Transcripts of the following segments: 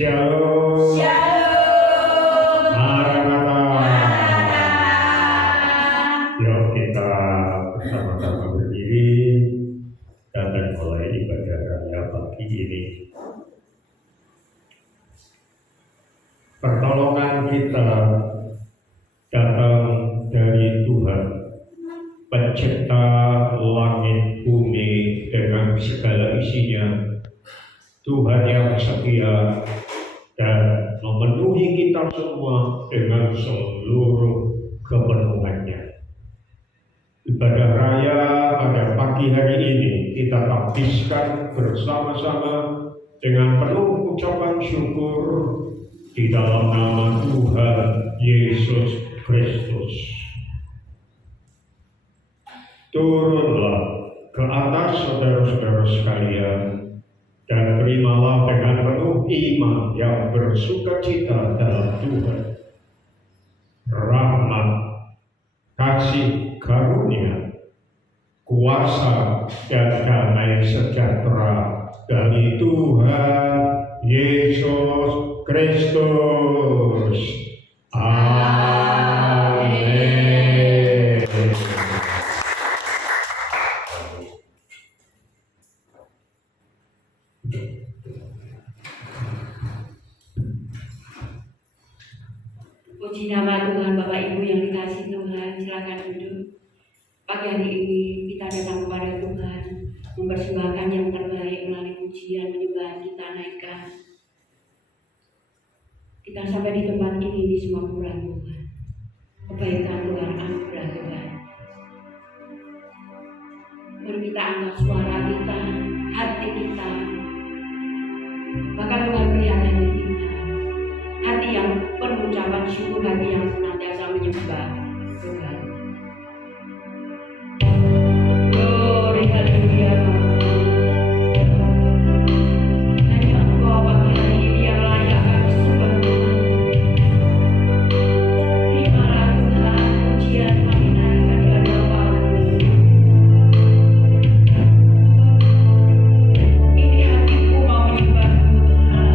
Shalom. Shalom. Maranatha. Yuk kita bersama-sama berdiri dan mulai ibadah raya pagi ini. Pertolongan kita datang dari Tuhan, Pencipta langit bumi dengan segala isinya. Tuhan yang setia dan memenuhi kita semua dengan seluruh kepenuhannya. Ibadah raya pada pagi hari ini kita habiskan bersama-sama dengan penuh ucapan syukur di dalam nama Tuhan Yesus Kristus. Turunlah ke atas saudara-saudara sekalian dan terimalah dengan penuh iman yang bersukacita dalam Tuhan rahmat, kasih karunia, kuasa dan damai sejahtera dari Tuhan Yesus Kristus. Amin. Puji nama Tuhan. Bapak Ibu yang dikasihi Tuhan, silakan duduk. Pagi hari ini kita datang kepada Tuhan, mempersembahkan yang terbaik melalui pujian penyembahan kita naikkan. Kita sampai di tempat ini semua kurang Tuhan. Kebaikan Tuhan, anugerah Tuhan. Mari kita angkat suara kita, hati kita. Bahkan Tuhan beri hati kita. Hati yang penuh ucapan syukur, hati yang senantiasa menyembah Tuhan. Glory haleluya. Hanya Engkau pagi hari ini yang layak kami sembah Tuhan. Terimalah Tuhan pujian kami naikkan di hadapan. Ini hatiku mau menyembah-Mu Tuhan.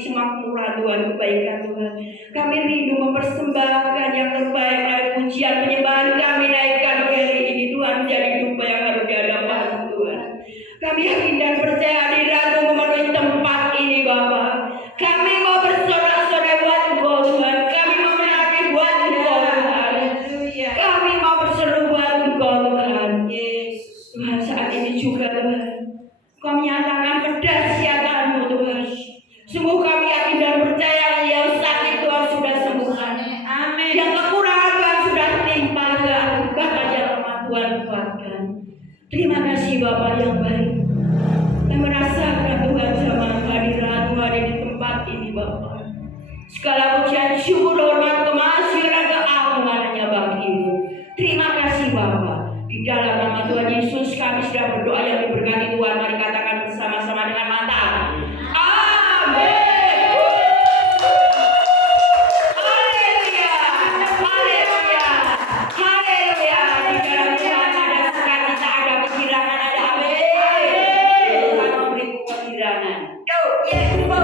semua kemurahan Tuhan, kebaikan Tuhan. Kami rindu mempersembahkan yang terbaik melalui pujian penyembahan kami naikkan hari ini Tuhan, menjadi dupa yang harus dihadapan Tuhan. Kami yakin dan percaya hadirat-Mu memenuhi tempat ini Bapa. Kami mau bersorak-sorai buat Engkau Tuhan. Kami mau menari buat Engkau Tuhan. Kami mau berseru buat Engkau Tuhan. Tuhan saat ini juga Tuhan, Kau menyatakan kedahsyatan-Mu Tuhan. Sungguh kami yakin dan percaya yang sakit Tuhan sudah sembuhkan. Amin. Yang kekurangan Tuhan sudah timpa Tuhan. Bahkan yang lemah Tuhan kuatkan. Terima kasih Bapa yang baik. Yang merasakan Tuhan sama kehadiran Tuhan di tempat ini Bapa. Segala pujian, syukur, hormat, kemasyuran, keagungan hanya bagi-Mu. Terima kasih Bapa. Di dalam nama Tuhan Yesus kami sudah berdoa yang diberkati Tuhan. Mari katakan bersama-sama dengan mantap. Amin. Haleluya. Haleluya. Haleluya. Di dalam Tuhan ada sukacita, ada kegirangan, ada amin. Tuhan memberi kegirangan. Yo, yes, yo.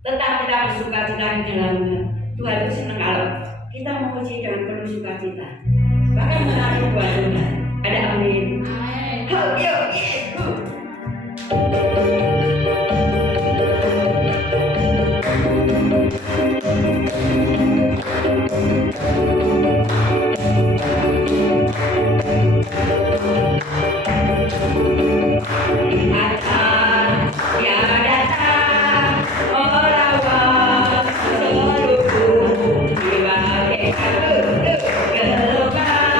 Tetap kita bersukacita di dalamnya. Tuhan itu senang kalau kita memuji dengan penuh sukacita. Bahkan menari buat Tuhan. Ada amin. Ho, yo, yes, ho. Keluar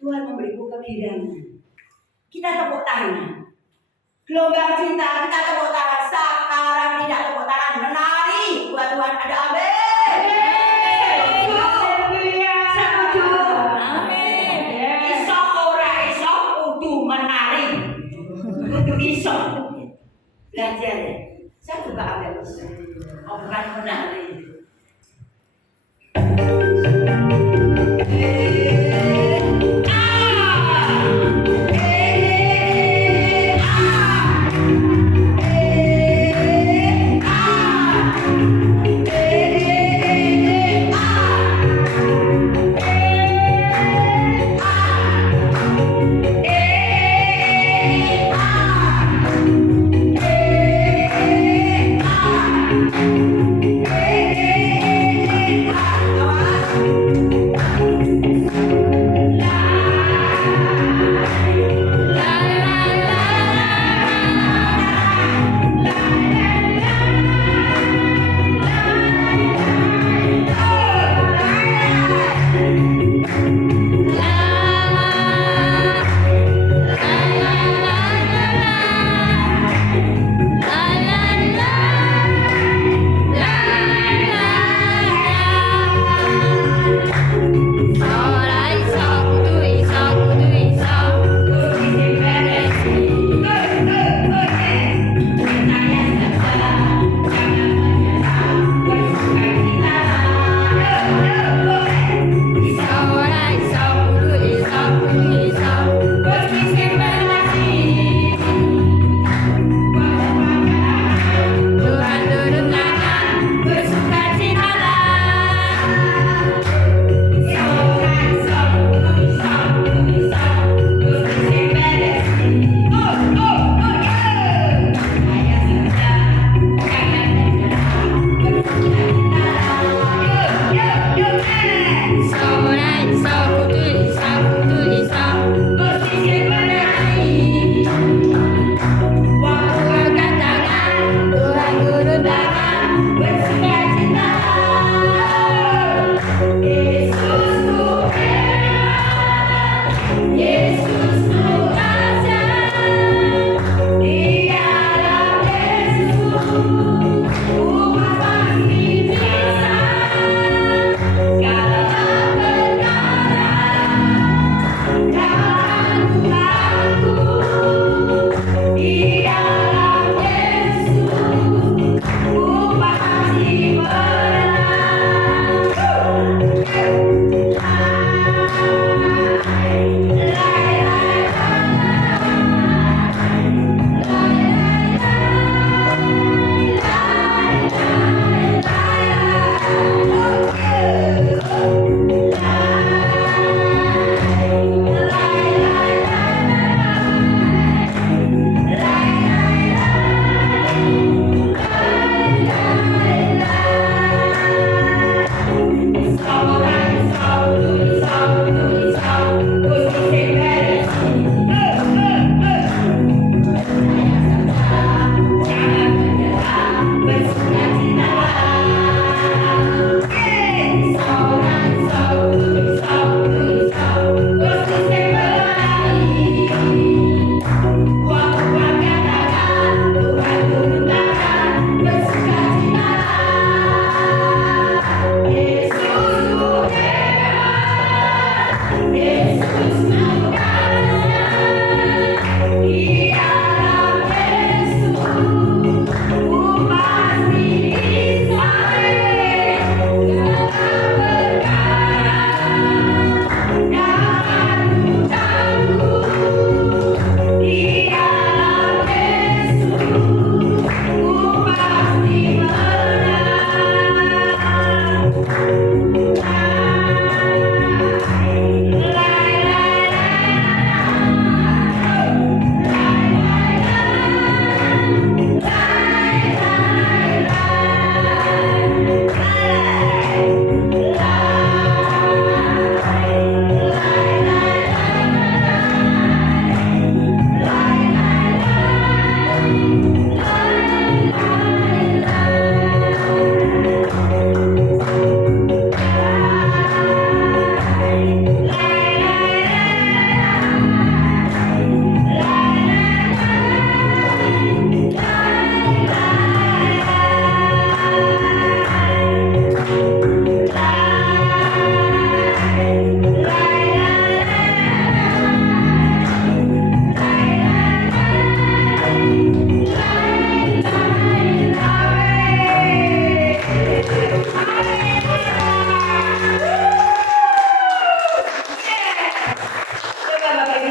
Tuhan memberiku kegirangan. Kita tepuk tangan. Gelombang cinta, kita tepuk tangan. Sekarang tidak tepuk tangan, menari buat Tuhan. Ada amin. Setuju. Amin. Iso ora iso kudu menari. Kudu iso. Belajar ya. Saya juga agak bisa. Oh, bukan menari.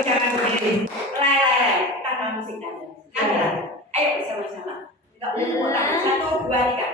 jangan berdiri. Leleh, tanpa musik aja. Kan? Ayo bersama-sama. Kita tepuk tangan. 1, 2, 3.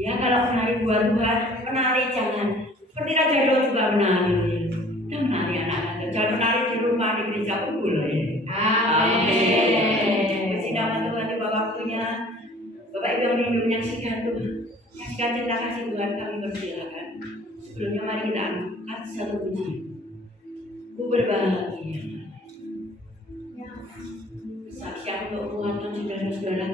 Ya kalau menari buat Tuhan, menari jangan seperti Raja Daud juga menari. Kita menari anak-anak, jangan menari di rumah di gereja pun boleh. Amin. Puji nama Tuhan di waktunya. Bapak Ibu yang rindu menyaksikan Tuhan, menyaksikan cinta kasih Tuhan, kami persilakan. Sebelumnya mari kita angkat satu puji. Ku berbahagia. Kesaksian untuk penguatan saudara-saudara.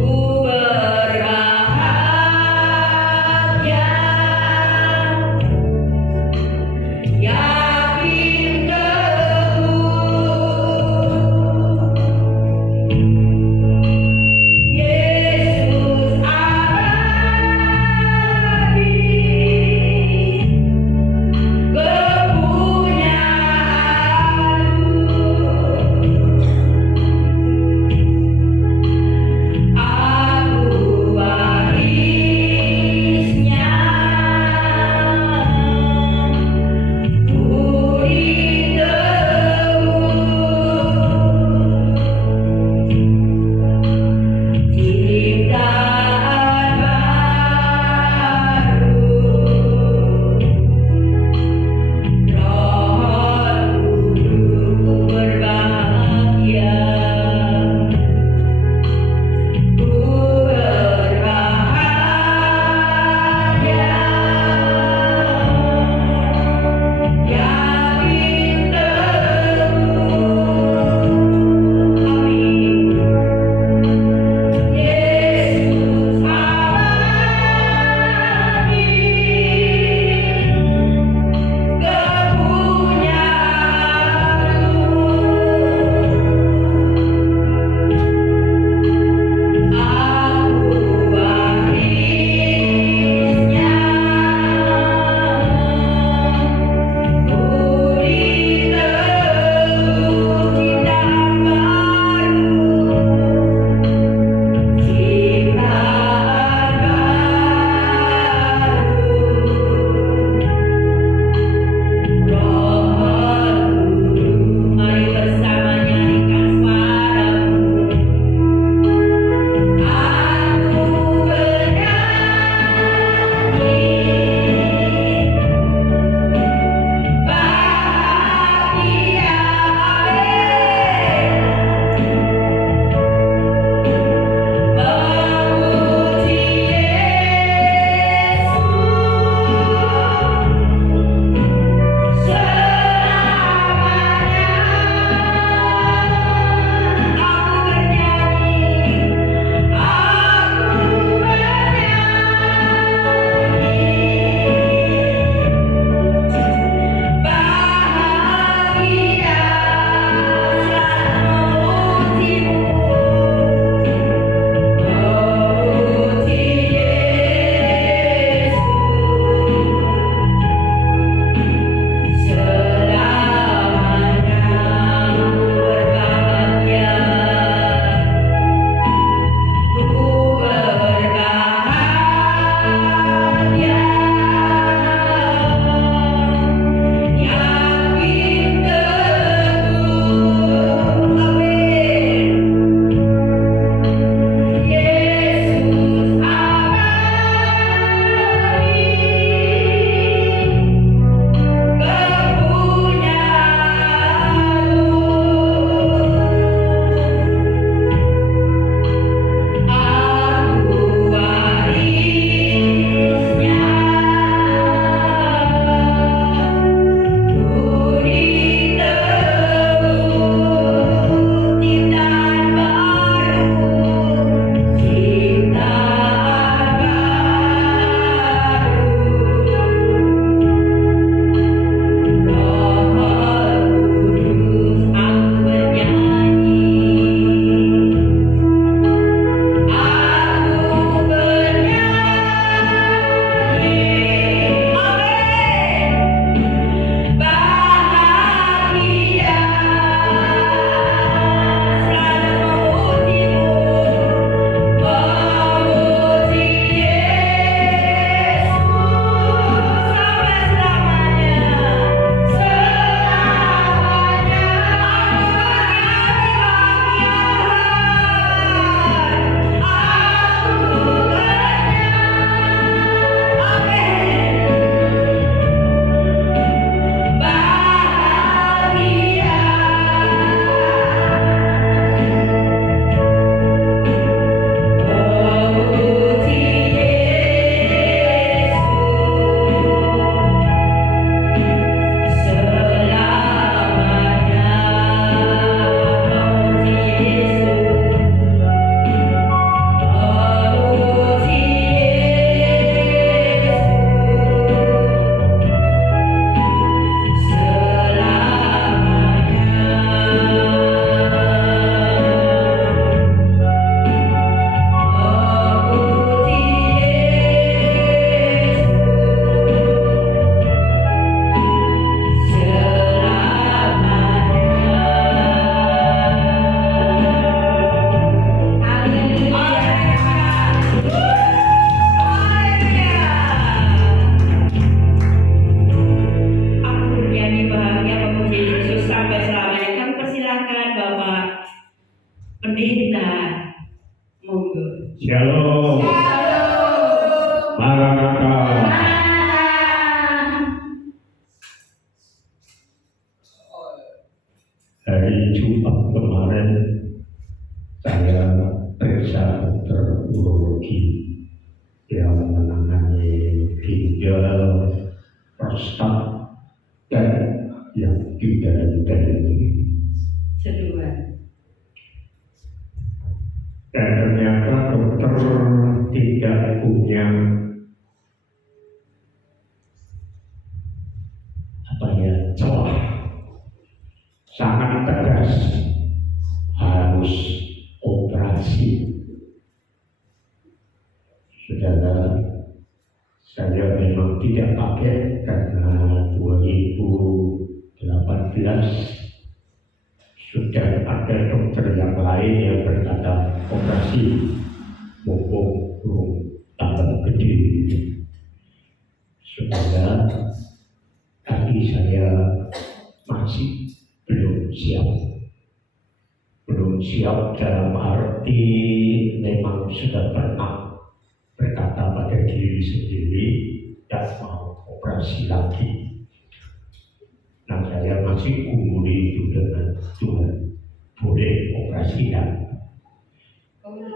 Ku berbahagia. Maranatha. Hari Jumat kemarin saya periksa dokter urologi yang menangani ginjal, prostat, dan yang tidak ini. Seduhan. Dan ternyata dokter tidak punya celah, sangat tegas, harus operasi. Saudara, saya memang tidak pakai karena 2018 sudah ada dokter yang lain yang berkata operasi, mumpung belum tambah gede. Saudara, tapi saya masih belum siap dalam arti memang sudah pernah berkata pada diri sendiri dan mau operasi lagi. Nah, saya masih umuri itu dengan Tuhan, boleh operasi ya? Boleh.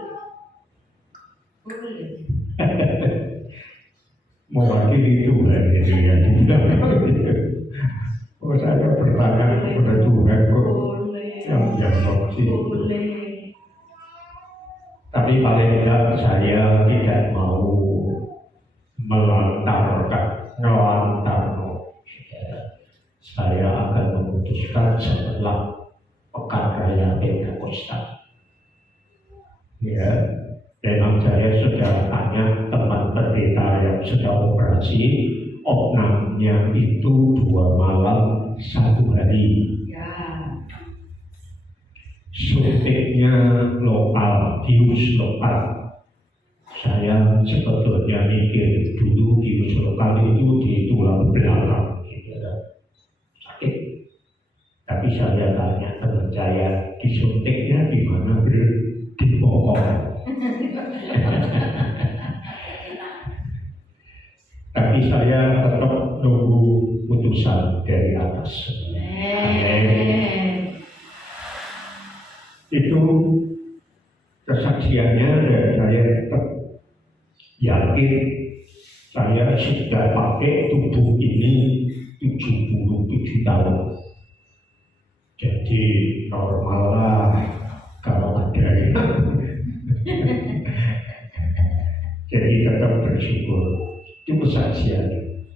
Mewakili Tuhan itu ya. Oh, saya bertanya kepada Tuhan kok yang jawab sih. Tapi paling tidak saya tidak mau ngelantar. Saya akan memutuskan setelah pekan raya Pentakosta. Ya, memang saya sudah tanya teman pendeta yang sudah operasi, opnamnya itu 2 malam 1 hari. Ya. Suntiknya lokal, virus lokal. Saya sebetulnya mikir dulu virus lokal itu di tulang belakang, sakit. Tapi saya tanya teman saya, disuntiknya di mana? Di bokong. Tapi saya tetap nunggu putusan dari atas. Itu kesaksiannya, dan saya tetap yakin saya sudah pakai tubuh ini 77 tahun. Jadi normal lah kalau ada ya. Jadi tetap bersyukur. Itu kesaksiannya.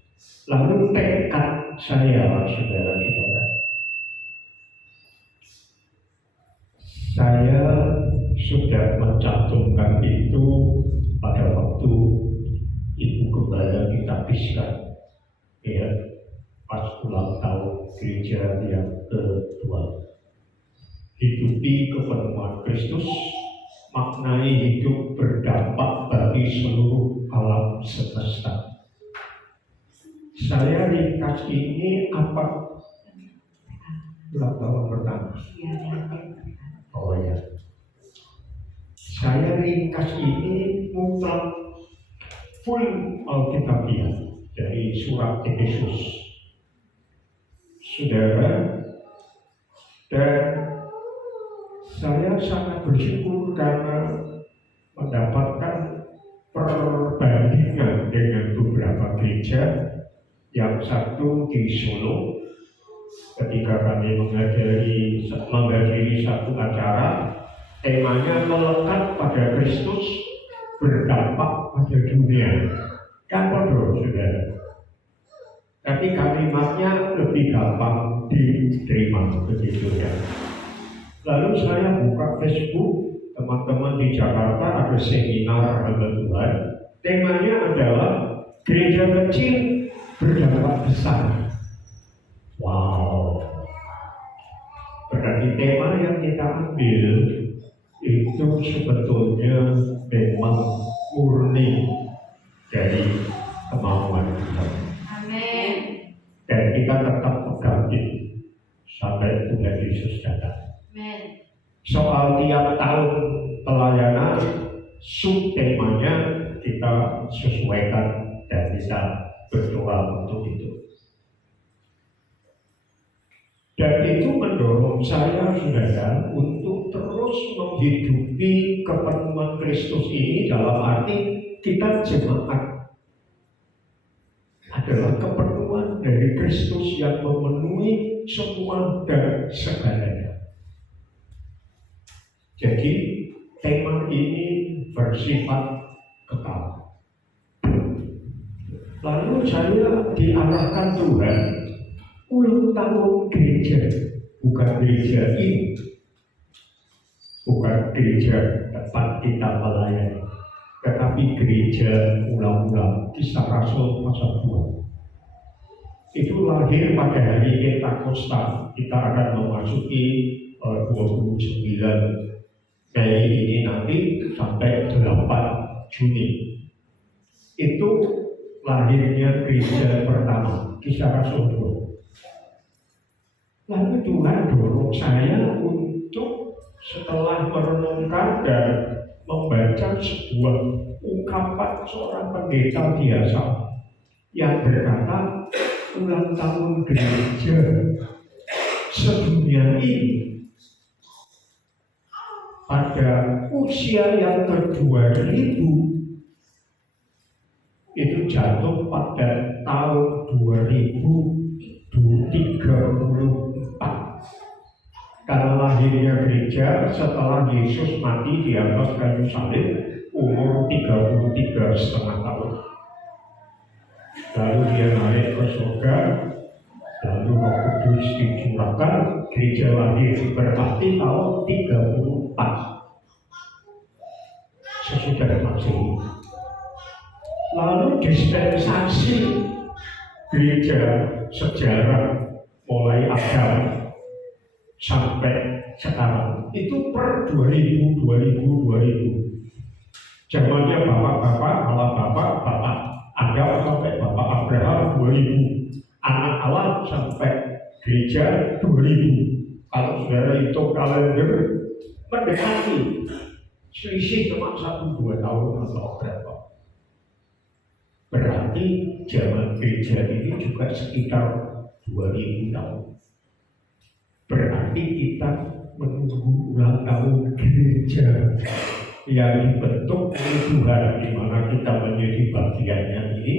Lalu tekad saya, saudara-saudara, saya sudah mencantumkan itu pada waktu Ibu Gembala ditabiskan, ya, pas ulang tahun gereja yang kedua. Hidupi kepenuhan Kristus, maknai hidup berdampak bagi seluruh alam semesta. Saya ringkas ini apa? Ulang tahun pertama. Oh ya. Saya ringkas ini mutlak full Alkitabiah dari surat Efesus. Saudara, dan saya sangat bersyukur karena mendapatkan perbandingan dengan beberapa gereja. Yang satu di Solo, ketika kami menghadiri satu acara, temanya melekat pada Kristus, berdampak pada dunia. Kan bodoh, saudara. Tapi kalimatnya lebih gampang diterima begitu ya. Lalu saya buka Facebook, teman-teman di Jakarta ada seminar hamba Tuhan. Temanya adalah gereja kecil berdampak besar. Wow. Berarti tema yang kita ambil itu sebetulnya memang murni dari kemauan Tuhan. Amin. Dan kita tetap pegang itu sampai Tuhan Yesus datang. Amin. Soal tiap tahun pelayanan, subtemanya kita sesuaikan dan bisa berdoa untuk itu. Dan itu mendorong saya, saudara, untuk terus menghidupi kepenuhan Kristus ini dalam arti kita jemaat adalah kepenuhan dari Kristus yang memenuhi semua dan segalanya. Jadi tema ini bersifat kekal. Lalu saya diarahkan Tuhan ulang tahun gereja, bukan gereja ini, bukan gereja tempat kita melayani, tetapi gereja ulang-ulang Kisah Rasul pasal 2. Itu lahir pada hari Pentakosta. Kita akan memasuki 29 Mei ini nanti sampai 8 Juni. Itu lahirnya gereja pertama, Kisah Rasul 2. Lalu Tuhan dorong saya untuk setelah merenungkan dan membaca sebuah ungkapan seorang pendeta biasa yang berkata, ulang tahun gereja sedunia ini pada usia yang ke-2000 itu jatuh pada tahun 2034. Karena lahirnya gereja setelah Yesus mati di atas kayu salib umur 33,5 tahun. Lalu dia naik ke surga, lalu Roh Kudus dicurahkan, gereja lahir berarti tahun 34 sesudah Masehi. Lalu dispensasi gereja sejarah mulai Adam sampai sekarang itu per 2000. Zamannya bapak-bapak, Allah bapak Adam sampai bapak Abraham 2000, anak Allah sampai gereja 2000. Kalau saudara itu kalender mendekati, selisih cuma 1-2 tahun atau berapa. Berarti zaman gereja ini juga sekitar 2000 tahun. Berarti kita menunggu ulang tahun gereja yang dibentuk oleh Tuhan, di mana kita menjadi bagiannya ini,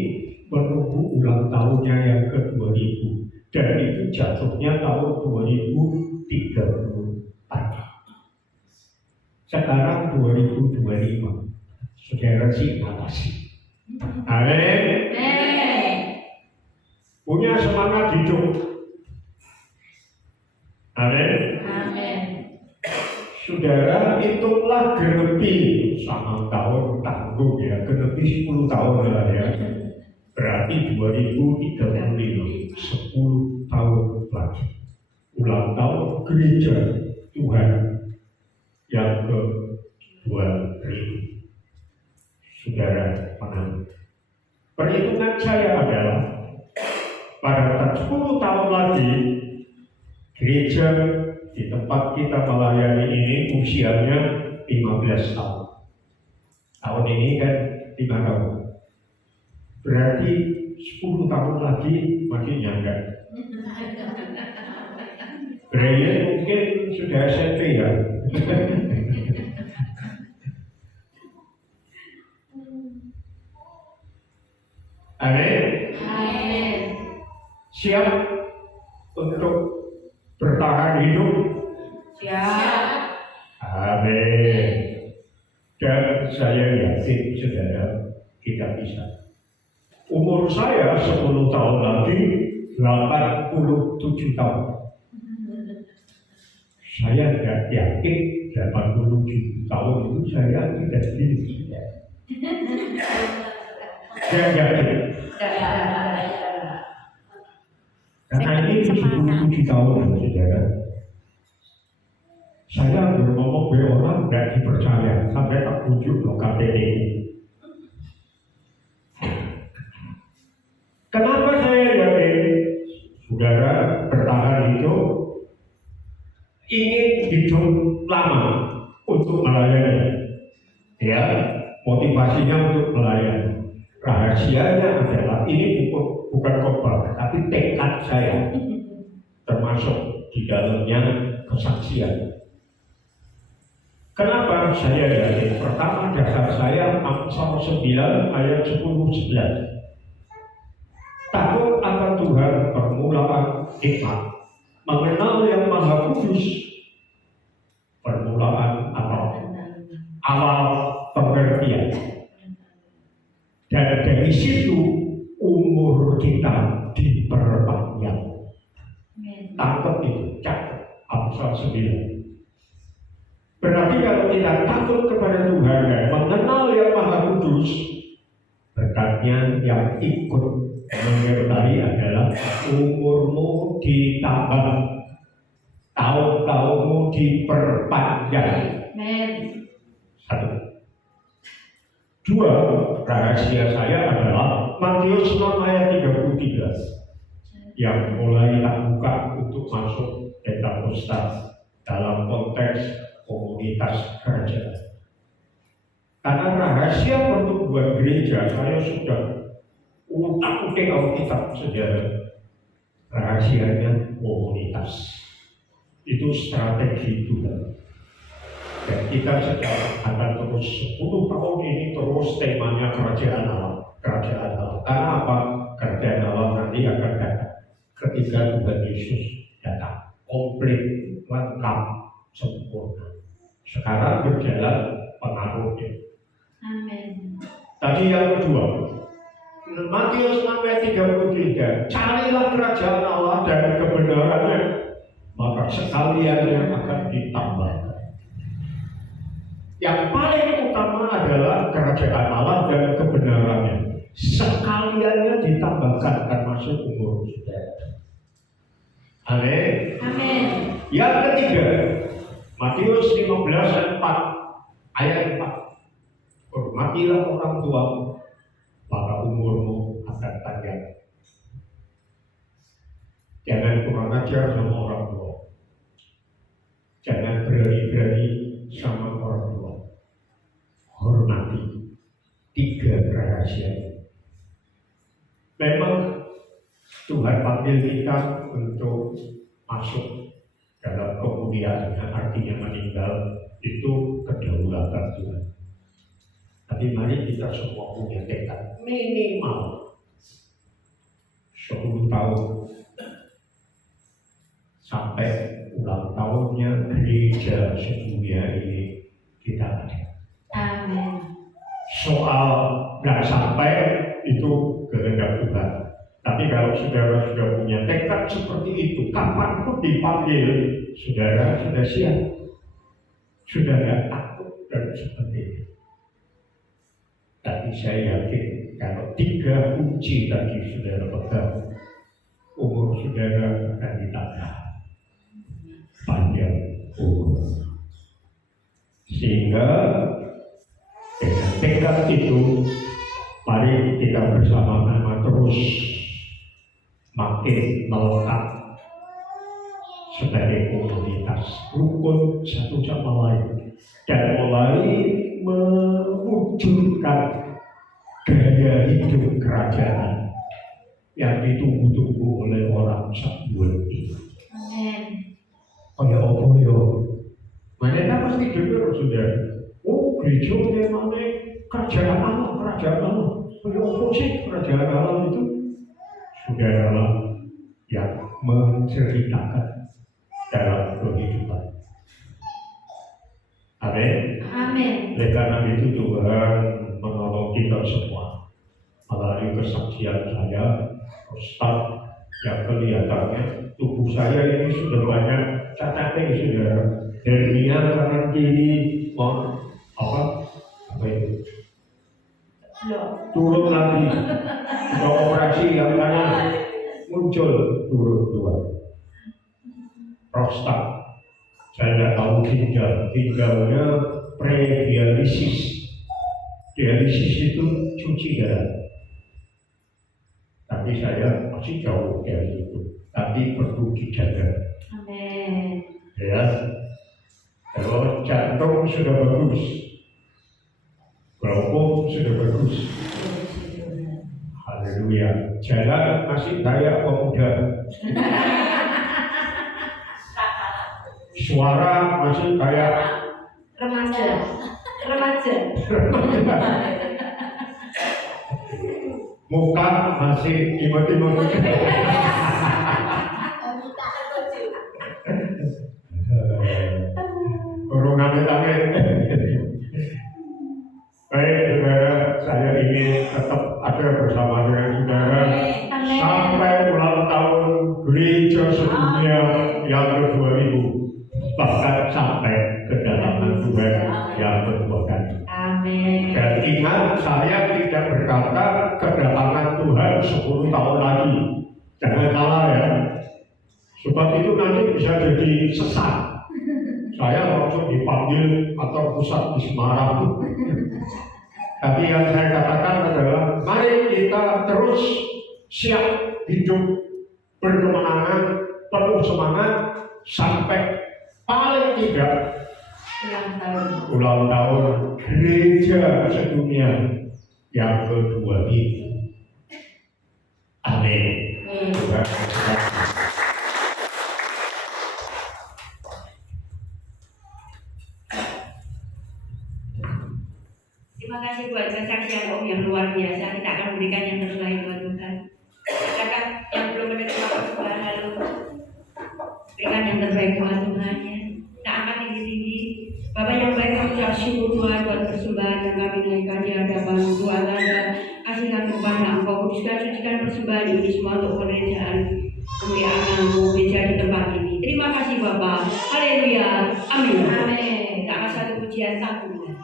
menunggu ulang tahunnya yang ke-2000, dan itu jatuhnya tahun 2034. Sekarang 2025, saudara sih makasih. Amin. Punya semangat hidup. Amin. Saudara, itulah genepi sama tahun tanggung ya, genepi 10 tahun lah ya. Berarti 2035, 10 tahun lagi. Ulang tahun gereja Tuhan yang ke-2000. Saudara menang. Perhitungan saya adalah pada 10 tahun lagi gereja di tempat kita melayani ini usianya 15 tahun. Tahun ini kan 5 tahun. Berarti 10 tahun lagi makin nyangga. Brian mungkin sudah SMP ya. Amin. Siap untuk bertahan hidup? Siap. Amin. Dan saya yakin saudara kita bisa. Umur saya 10 tahun lagi 87 tahun. Saya tidak yakin 87 tahun itu saya tidak diri. Saya yakin. Karena ini 77 tahun saudara. Saya berngomong ke orang tidak dipercaya sampai tak bujuk loh KTP. Kenapa saya yakin saudara bertahan itu ingin hidup lama untuk melayani? Ya, motivasinya untuk melayani. Rahasianya adalah ini bukan khotbah, tapi tekad saya, termasuk di dalamnya kesaksian. Kenapa saya yakin? Pertama, dasar saya Amsal 9 ayat 10-11. Takut akan Tuhan permulaan hikmat, mengenal yang Maha Kudus permulaan awal pengertian. Dan dari situ umur kita diperpanjang. Tangkap itu, cakap Amsal 9. Berarti kalau kita takut kepada Tuhan dan mengenal yang Maha Kudus, berkatnya yang ikut menyertai adalah umurmu ditambah, tahun-tahunmu diperpanjang. Satu. Dua, rahasia saya adalah Matius 6 ayat 33 yang mulai tak buka untuk masuk Pentakosta dalam konteks komunitas kerajaan. Karena rahasia pertumbuhan gereja saya sudah utak-utik Alkitab saudara. Rahasianya komunitas. Itu strategi Tuhan. Dan kita sedang akan terus 10 tahun ini terus temanya kerajaan Allah. Kerajaan Allah. Karena apa? Kerajaan Allah nanti akan datang ketika Tuhan Yesus datang. Komplit, lengkap, sempurna. Sekarang berjalan pengaruhnya. Amin. Tadi yang kedua, Matius 6 ayat 33, carilah kerajaan Allah dan kebenarannya, maka sekalian akan ditambahkan. Yang paling utama adalah kerajaan Allah dan kebenarannya. Sekaliannya ditambahkan akan masuk umur saudara. Amin. Amin. Yang ketiga, Matius 15 ayat 4. Hormatilah orang tuamu, maka umurmu akan panjang. Jangan kurang ajar sama orang tua. Jangan berani-berani sama orang tua. Hormati 3 rahasia. Memang Tuhan panggil kita untuk masuk dalam kemuliaan, artinya meninggal itu kedaulatan Tuhan. Tapi mari kita semua punya tekad minimal 10 tahun sampai ulang tahunnya gereja sedunia ini kita ada. Amin. Soal nggak sampai itu kehendak Tuhan. Tapi kalau saudara sudah punya tekad seperti itu, kapanpun dipanggil, saudara sudah siap, sudah nggak takut dan seperti itu. Tapi saya yakin kalau 3 kunci tadi saudara pegang, umur saudara akan ditambah panjang umur. Sehingga dengan tekad itu, mari kita bersama-sama terus makin melekat sebagai komunitas rukun satu sama lain dan mulai mewujudkan gaya hidup kerajaan yang ditunggu-tunggu oleh orang Sabuan ini. Amin. Kayak apa ya? Mereka pasti dengar sudah. Oh, gereja memangnya kerajaan Allah. Kayak apa sih kerajaan Allah itu? Saudara yang menceritakan dalam kehidupan. Amin. Amin. Oleh karena itu Tuhan menolong kita semua melalui kesaksian saya, Ustaz, yang kelihatannya tubuh saya ini sudah banyak cacatnya sudah hernia kanan kiri apa itu turun lagi, sudah operasi yang kanan muncul turun dua prostat. Saya tidak tahu ginjalnya pre-dialisis. Dialisis itu cuci darah. Tapi saya masih jauh dari itu. Tapi perlu dijaga. Amin. Ya, kalau jantung sudah bagus, walaupun sudah bagus. Haleluya. Jalan masih kayak pemuda. Suara masih kayak Remaja. muka masih imut-imut. Kurang amit-amit. Baik, saudara, saya ingin tetap ada bersama dengan saudara sampai ulang tahun gereja sedunia yang ke-2000, bahkan sampai kedatangan Tuhan yang kedua kali. Amin. Dan ingat, saya tidak berkata kedatangan Tuhan 10 tahun lagi. Jangan salah ya. Sebab itu nanti bisa jadi sesat. Saya langsung dipanggil atau pusat di Semarang. Tapi yang saya katakan adalah mari kita terus siap hidup berkemenangan, penuh semangat sampai paling tidak ulang tahun gereja sedunia yang kedua ini. Amin. Terima kasih buat kesaksian Om yang luar biasa. Kita akan berikan yang terbaik buat Tuhan. Silakan yang belum menerima persembahan lalu berikan yang terbaik buat Tuhan ya. Kita angkat tinggi-tinggi. Bapak yang baik, kami ucap syukur Tuhan buat persembahan yang kami naikkan di hadapan Tuhan. Kasih kami kepada Engkau, kuduskan, sucikan persembahan ini semua untuk kerajaan kemuliaan Nama-Mu gereja di tempat ini. Terima kasih Bapak. Haleluya. Amin. Amin. Kita akan satu pujian satunya.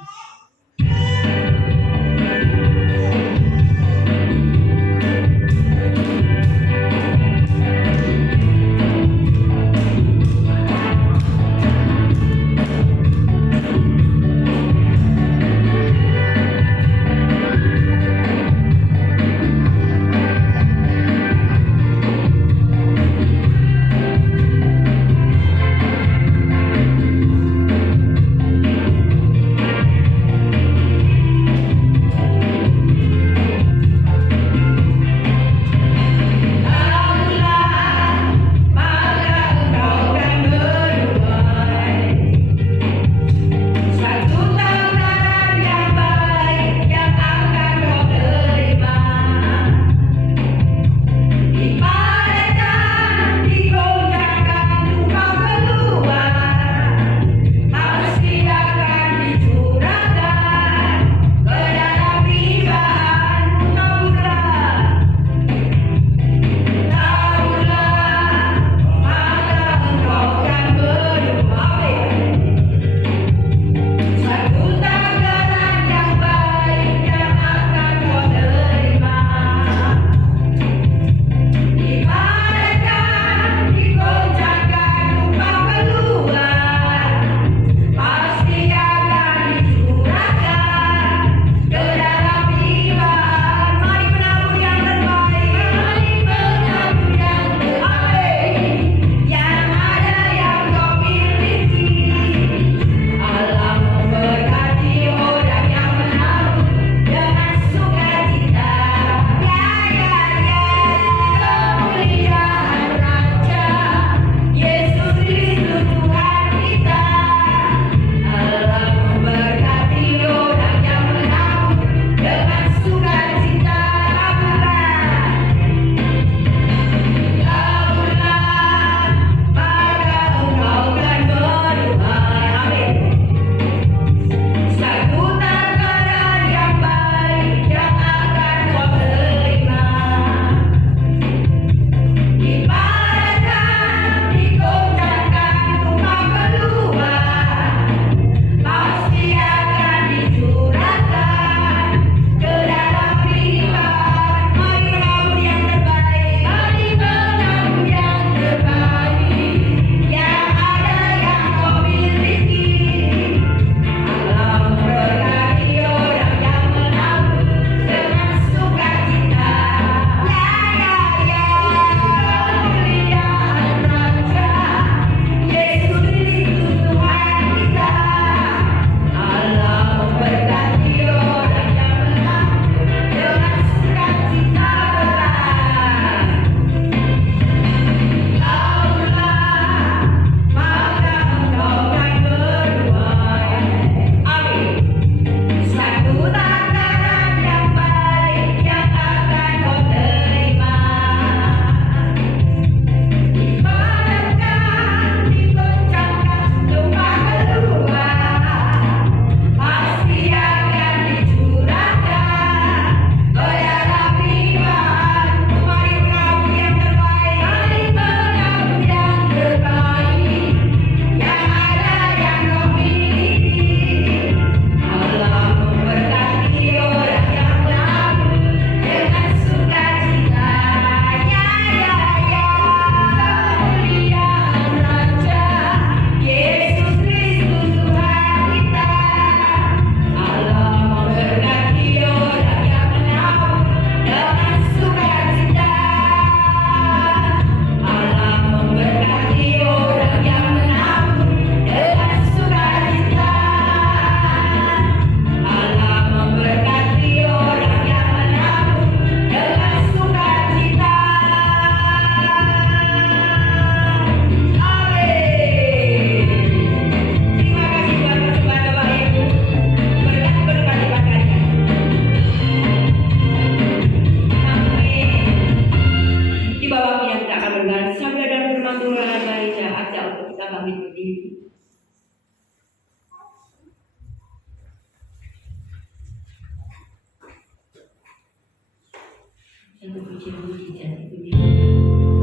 Satu pujian mujizat itu dia.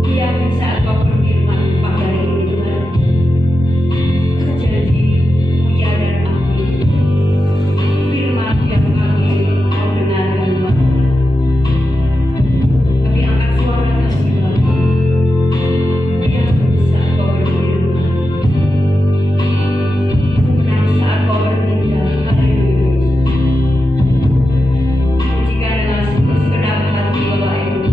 Dia bisa Kau berfirman pagi hari ini Tuhan. Jadi mulia dan amin. Firman yang kami mau dengarkan Tuhan. Kami angkat suara kami Tuhan. Dia bisa Kau berfirman. Bukan saat Kau bertindak. Haleluya. Pujikan dengan segenap hati Bapak Ibu.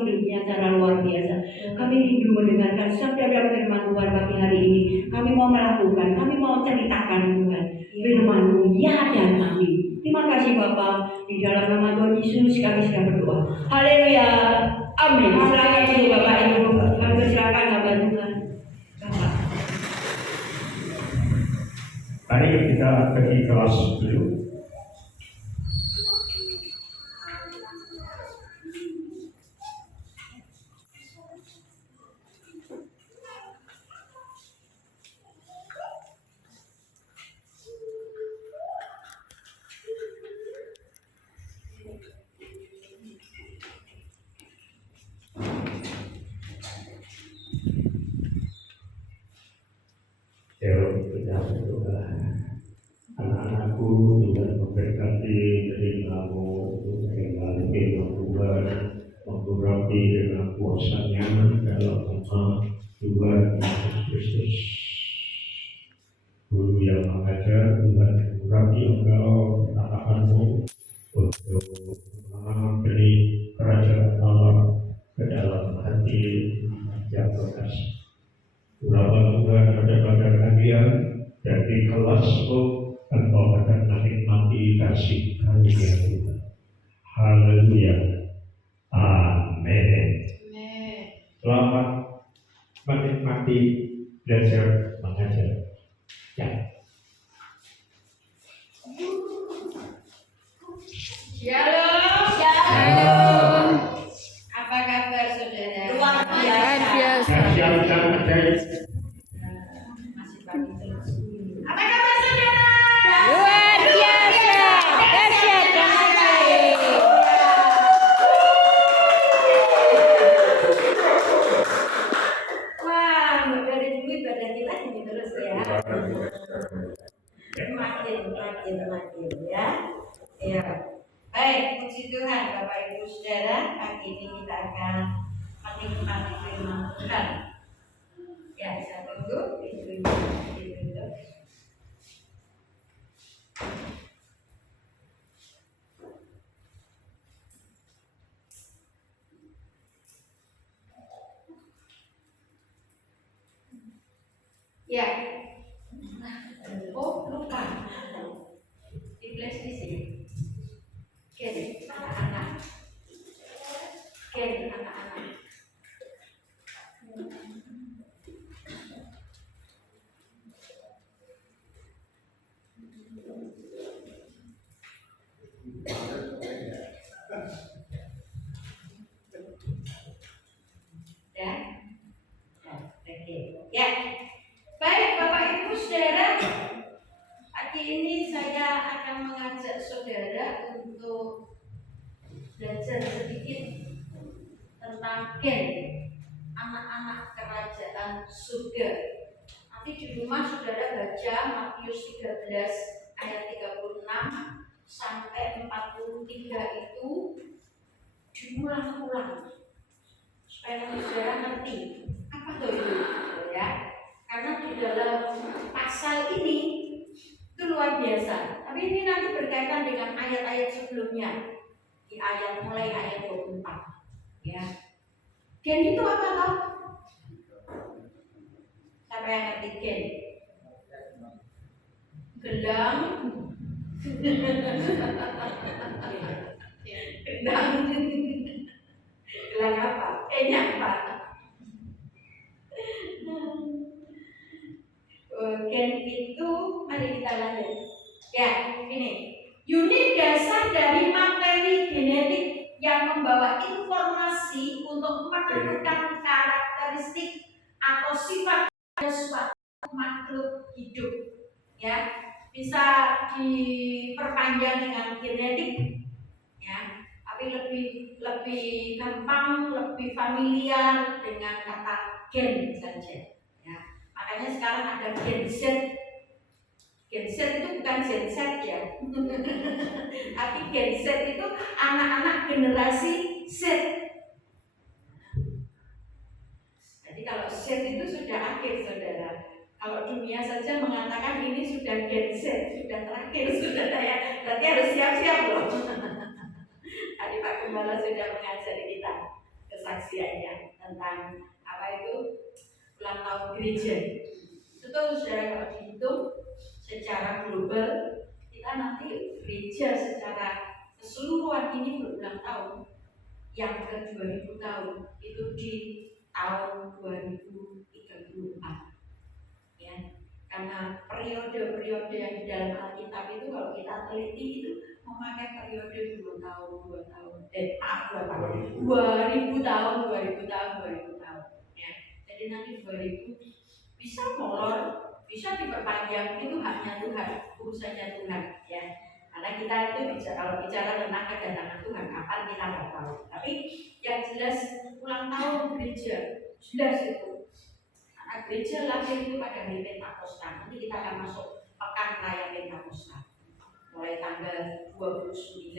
hidupnya secara luar biasa. Kami rindu mendengarkan sabda firman Tuhan pagi hari ini. Kami mau melakukan, kami mau ceritakan Tuhan firman-Mu, ya dan amin. Terima kasih Bapak, di dalam nama Tuhan Yesus kami sudah berdoa. Haleluya, amin. Silakan dulu Bapak Ibu, kami silakan hamba Tuhan. Bapak. Mari kita pergi kelas dulu. Anak-anakku Tuhan memberkati telingamu untuk mendengar firman Tuhan, mengurapi dengan kuasa-Nya dalam nama Tuhan Yesus Kristus. Guru yang mengajar, Tuhan mengurapi engkau, anak-anakmu untuk memberi kerajaan Allah ke dalam hati yang berkasih. Urapan Tuhan pada kalian dan di kelasmu engkau akan menikmati kasih karunia Tuhan. Haleluya. Amin. Selamat menikmati belajar mengajar. Ya. Shalom. Apa kabar saudara? Luar biasa. Siap-siap materi. Masih pagi terus. Apa kabar saudara? Luar biasa. Dahsyat dan ajaib. Wah, dari dulu ibadah kita gini terus ya. Makin ya. Ya. Baik, puji Tuhan Bapak Ibu Saudara, pagi ini kita akan menikmati firman Tuhan. Ya, saya tunggu pintunya ditutup. Ya. Oh, lupa. Di flash di sini. Oke, anak-anak. Oke, anak-anak. Ya. Oke. Ya. Baik, Bapak Ibu Saudara. Pagi ini saya akan mengajak saudara untuk belajar sedikit tentang gen anak-anak kerajaan surga. Nanti di rumah saudara baca Matius 13 ayat 36 sampai 43 itu diulang-ulang supaya nanti saudara ngerti apa tuh itu ya. Karena di dalam pasal ini itu luar biasa. Tapi ini nanti berkaitan dengan ayat-ayat sebelumnya. Di mulai ayat 24. Ya. Gen itu apa toh? Siapa yang ngerti gen? Gelang. Gelang. Gelang apa? Apa? Gen itu, mari kita lanjut. Ya, ini unit dasar dari materi genetik yang membawa informasi untuk menentukan karakteristik atau sifat pada suatu makhluk hidup. Ya, bisa diperpanjang dengan genetik, ya, tapi lebih gampang, lebih familiar dengan kata gen saja. Makanya sekarang ada Gen Z. Gen Z itu bukan Gen Z ya. Tapi Gen Z itu anak-anak generasi Z. Jadi kalau Z itu sudah akhir saudara. Kalau dunia saja mengatakan ini sudah Gen Z, sudah terakhir saudara ya. Berarti harus siap-siap loh. Tadi Pak Gembala sudah mengajari kita ke kesaksiannya tentang apa itu ulang tahun gereja. Itu tuh saudara kalau dihitung secara global, kita nanti gereja secara keseluruhan ini berulang tahun yang ke 2000 tahun itu di tahun 2034 ya. Karena periode-periode yang di dalam Alkitab itu kalau kita teliti itu memakai periode 2 tahun 2 tahun 2 tahun 2000 tahun ya. Jadi nanti 2000 bisa molor, bisa diperpanjang, itu haknya Tuhan, urusannya Tuhan ya. Karena kita itu kalau bicara tentang kedatangan Tuhan kapan kita nggak tahu. Tapi yang jelas ulang tahun gereja jelas itu. Karena gereja lahir itu pada hari Pentakosta. Nanti kita akan masuk pekan raya Pentakosta. Mulai tanggal 29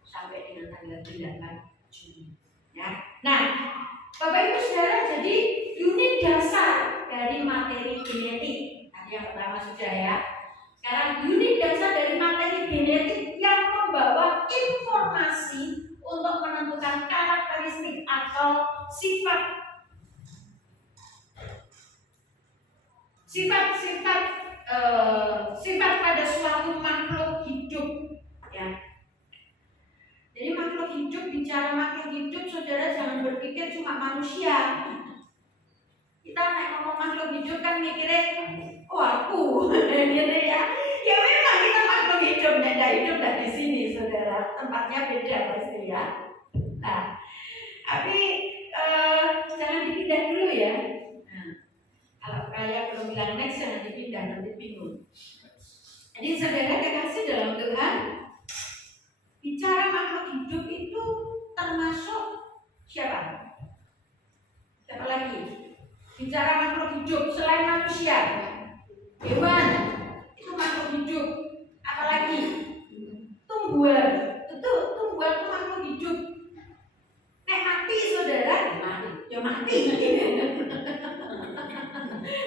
sampai dengan tanggal 8 Juni. Ya. Nah, Bapak Ibu Saudara, jadi unit dasar dari materi genetik. Tadi yang pertama sudah ya. Sekarang unit dasar dari materi genetik yang membawa informasi untuk menentukan karakteristik atau sifat pada suatu makhluk hidup ya. Jadi makhluk hidup, bicara makhluk hidup, saudara jangan berpikir cuma manusia. Kita ngomong makhluk hidup kan mikirnya, oh aku, gitu ya. Ya memang kita makhluk hidup, tidak hidup di sini, saudara. Tempatnya beda pasti ya. Nah, tapi jangan dipindah dulu ya. Nah, kalau kalian belum bilang next, jangan dipindah, nanti bingung. Jadi saudara kekasih dalam Tuhan, bicara makhluk hidup itu termasuk siapa? Siapa lagi? Bicara makhluk hidup selain manusia, hewan itu makhluk hidup. Apalagi tumbuhan, itu tumbuhan itu makhluk hidup. Nek mati saudara, ya mati.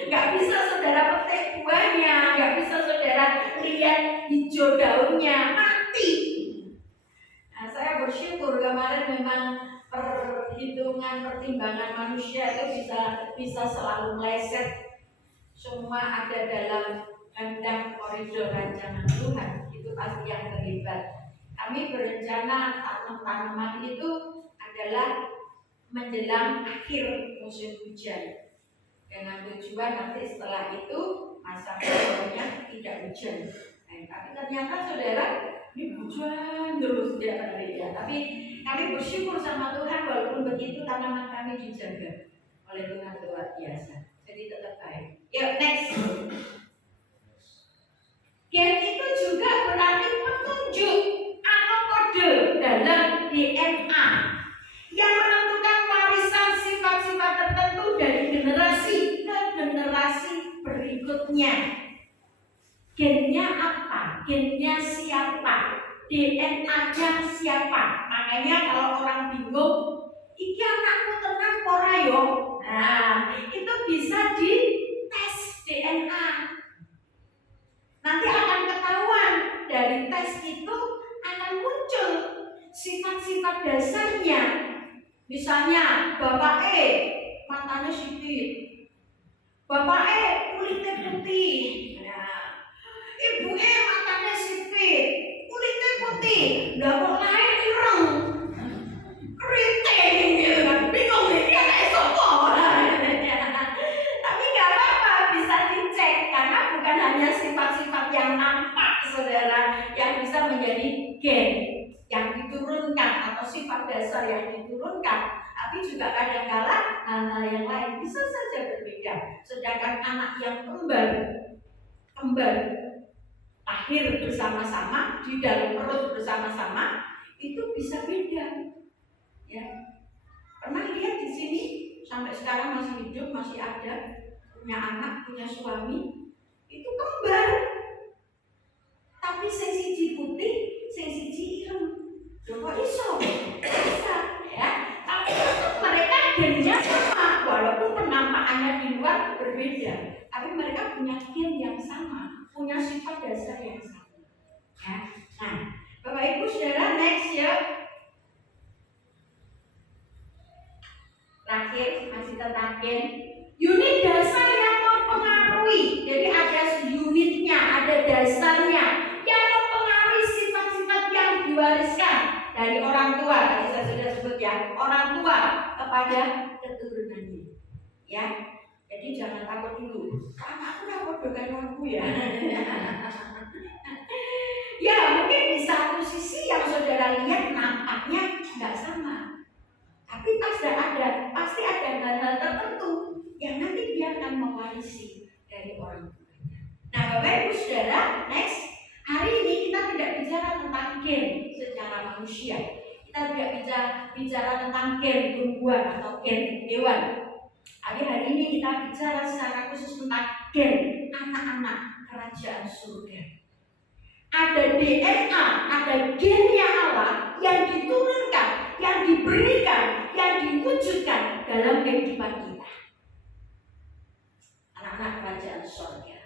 Gak bisa saudara petik buahnya, gak bisa saudara lihat hijau daunnya, mati. Nah, saya bersyukur kemarin memang pertimbangan manusia itu bisa selalu meleset. Semua ada dalam kehendak koridor rancangan Tuhan, itu pasti yang terlibat. Kami berencana tanam tanaman itu adalah menjelang akhir musim hujan, dengan tujuan nanti setelah itu masa kemarauannya tidak hujan. Tapi ternyata saudara ini hujan terus tiap hari ya. Tapi kami bersyukur sama Tuhan walaupun begitu tanaman kami dijaga oleh Tuhan luar biasa. Jadi tetap baik. Yuk next. Gen itu juga berarti petunjuk atau kode dalam DNA yang menentukan warisan sifat-sifat tertentu dari generasi ke generasi berikutnya. Gennya apa? Gennya siapa? DNA-nya siapa? Makanya kalau orang bingung, iki anakku tenang ora yo. Nah, itu bisa di tes DNA. Nanti akan ketahuan dari tes itu akan muncul sifat-sifat dasarnya. Misalnya Bapak E matanya sipit, Bapak E kulitnya putih, nah, Ibu E matanya sipit, kulitnya putih, nggak kok lahir ireng, keriting, gitu kan, bingung nih dia kayak sopo. Tapi nggak apa-apa, bisa dicek karena bukan hanya sifat-sifat yang nampak, saudara, yang bisa menjadi gen yang diturunkan atau sifat dasar yang diturunkan, tapi juga kadang-kala hal-hal yang lain bisa saja berbeda. Sedangkan anak yang kembar lahir bersama-sama di dalam perut bersama-sama itu bisa beda. Ya, pernah lihat di sini sampai sekarang masih hidup, masih ada, punya anak, punya suami, itu kembar, tapi sing siji putih, sing siji ireng. Kok iso? Bisa, ya. Tapi mereka gennya sama, walaupun penampakannya di luar berbeda, tapi mereka punya gen yang sama, punya sifat dasar yang sama. Ya. Nah, Bapak Ibu Saudara, next ya. terakhir masih tentang gen. Unit dasar yang mempengaruhi, jadi ada unitnya, ada dasarnya yang mempengaruhi sifat-sifat yang diwariskan dari orang tua. Tadi saya sudah sebut ya, orang tua kepada keturunannya. Ya, jadi jangan takut dulu. Anakku takut dengan aku ya. Ya, mungkin di satu sisi yang saudara lihat nampaknya nggak sama, tapi pasti ada hal-hal tertentu yang nanti dia akan mewarisi dari orang tuanya. Nah, Bapak Ibu Saudara, next, hari ini kita tidak bicara tentang gen secara manusia. Kita tidak bicara tentang gen tumbuhan atau gen hewan. Tapi hari ini kita bicara secara khusus tentang gen anak-anak kerajaan surga. Ada DNA, ada gennya Allah yang diturunkan, yang diberikan, yang diwujudkan dalam kehidupan kita. Anak-anak kerajaan surga.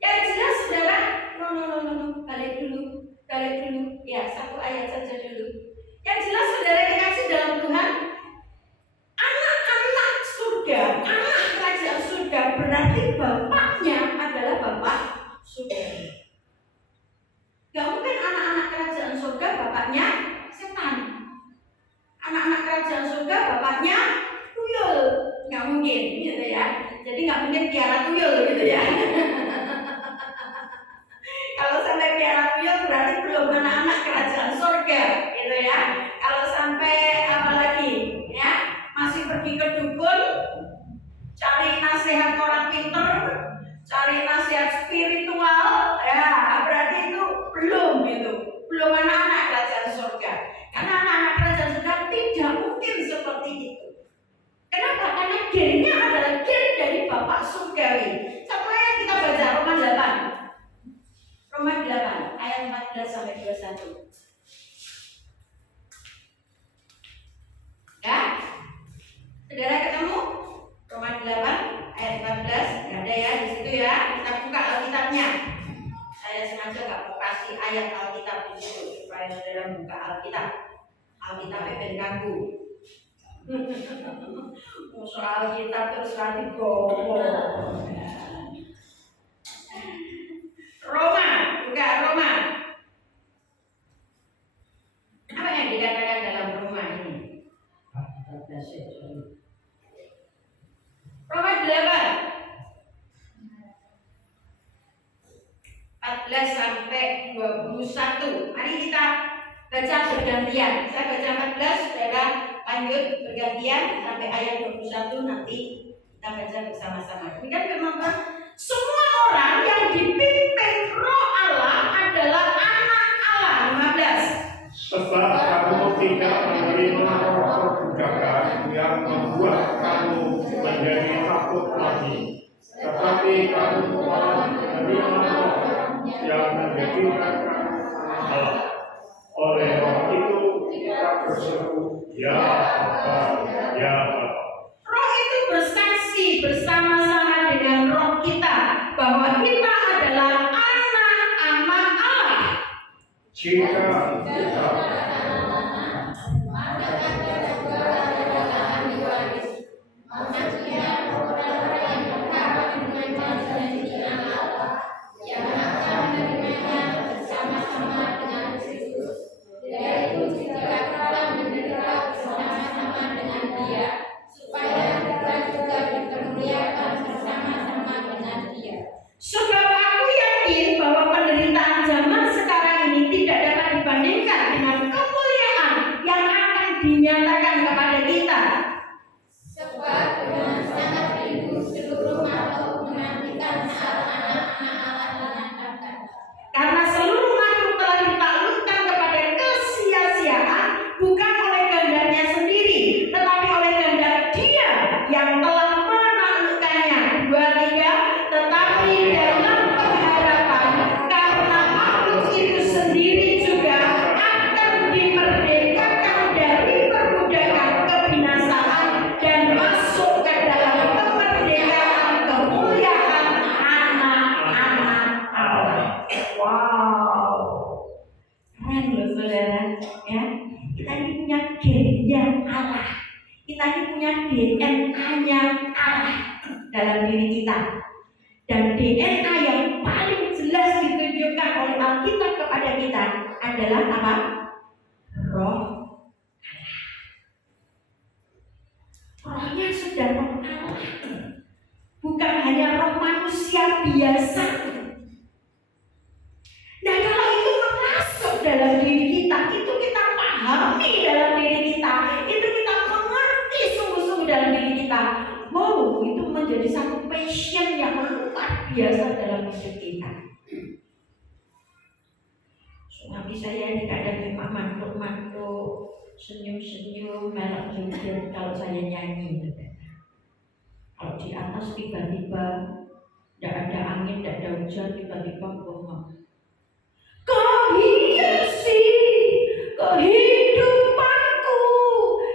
Yang jelas saudara, no, balik dulu. Ya, satu ayat saja dulu. Yang jelas saudara dikasih dalam Tuhan, anak-anak surga, anak kerajaan surga berarti bapaknya adalah bapak surga. Gak mungkin anak-anak kerajaan surga bapaknya setan. Anak-anak kerajaan surga bapaknya tuyul, nggak mungkin, gitu ya. Jadi nggak mungkin piara tuyul, gitu ya. Kalau sampai piara tuyul berarti belum anak-anak kerajaan surga, gitu ya. Kalau sampai apa lagi, ya, masih pergi ke dukun, cari nasihat orang pinter, cari nasihat spiritual, ya berarti itu belum anak-anak kerajaan surga. Karena anak-anak kerajaan surga tidak mungkin seperti itu. Kenapa? Karena gennya adalah gen dari Bapak surgawi. Satu ayat kita baca Roma 8 ayat 14 sampai 21. Ya, saudara ketemu? Roma 8 ayat 14, nggak ada ya di situ ya. Kita buka Alkitabnya. Saya sengaja nggak mau kasih ayat Alkitab di situ supaya saudara buka Alkitab. Alkitabnya ben kanggu. Soal Alkitab terus nanti gowo. Roma, buka Roma. Apa yang dikatakan dalam Roma ini? Roma 8 14 sampai 21. Mari kita baca bergantian. Saya baca 14, saudara lanjut bergantian sampai ayat 21, nanti kita baca bersama-sama. Demikian firman Tuhan. Semua orang yang dipimpin Roh Allah adalah anak Allah. 15. Sebab kamu tidak menerima roh perbudakan yang membuat kamu menjadi takut lagi, tetapi kamu telah menerima roh yang menjadikan Allah. Oleh roh itu kita berseru, ya Bapa, ya Bapa. Roh itu bersaksi bersama-sama dengan roh kita bahwa kita adalah anak-anak Allah. Jika kita Sebab aku yakin bahwa penderitaan zaman sekarang ini tidak dapat dibandingkan dengan kemuliaan yang akan dinyatakan kepada kita. Sebab dengan sangat rindu seluruh makhluk menantikan saat anak-anak Allah dinyatakan. Karena seluruh makhluk telah ditaklukkan kepada kesia-siaan bukan oleh kehendaknya sendiri, tetapi oleh kehendak Dia yang telah menaklukkannya. 2-3. Tetapi dalam pengharapan karena makhluk itu sendiri juga akan dimerdekakan dari perbudakan kebinasaan dan masuk ke dalam kemerdekaan kemuliaan anak-anak Allah. Wow, keren loh saudara, ya. Kita ini punya gennya Allah. Kita ini punya DNA-nya Allah dalam diri kita. Dan DNA yang paling jelas ditunjukkan oleh Alkitab kepada kita adalah apa? Roh Allah. Rohnya sudah roh Allah. Bukan hanya roh manusia biasa. Nah, kalau itu masuk dalam diri kita, itu kita pahami dalam diri kita, itu kita mengerti sungguh-sungguh dalam diri kita. Wow, itu menjadi satu passion yang luar biasa dalam hidup kita. Suami saya ini kadang memang mantuk-mantuk, senyum-senyum, melak joget kalau saya nyanyi. Kalau di atas tiba-tiba tidak ada angin, tidak ada hujan, tiba-tiba bengong. Kau hiasi kehidupanku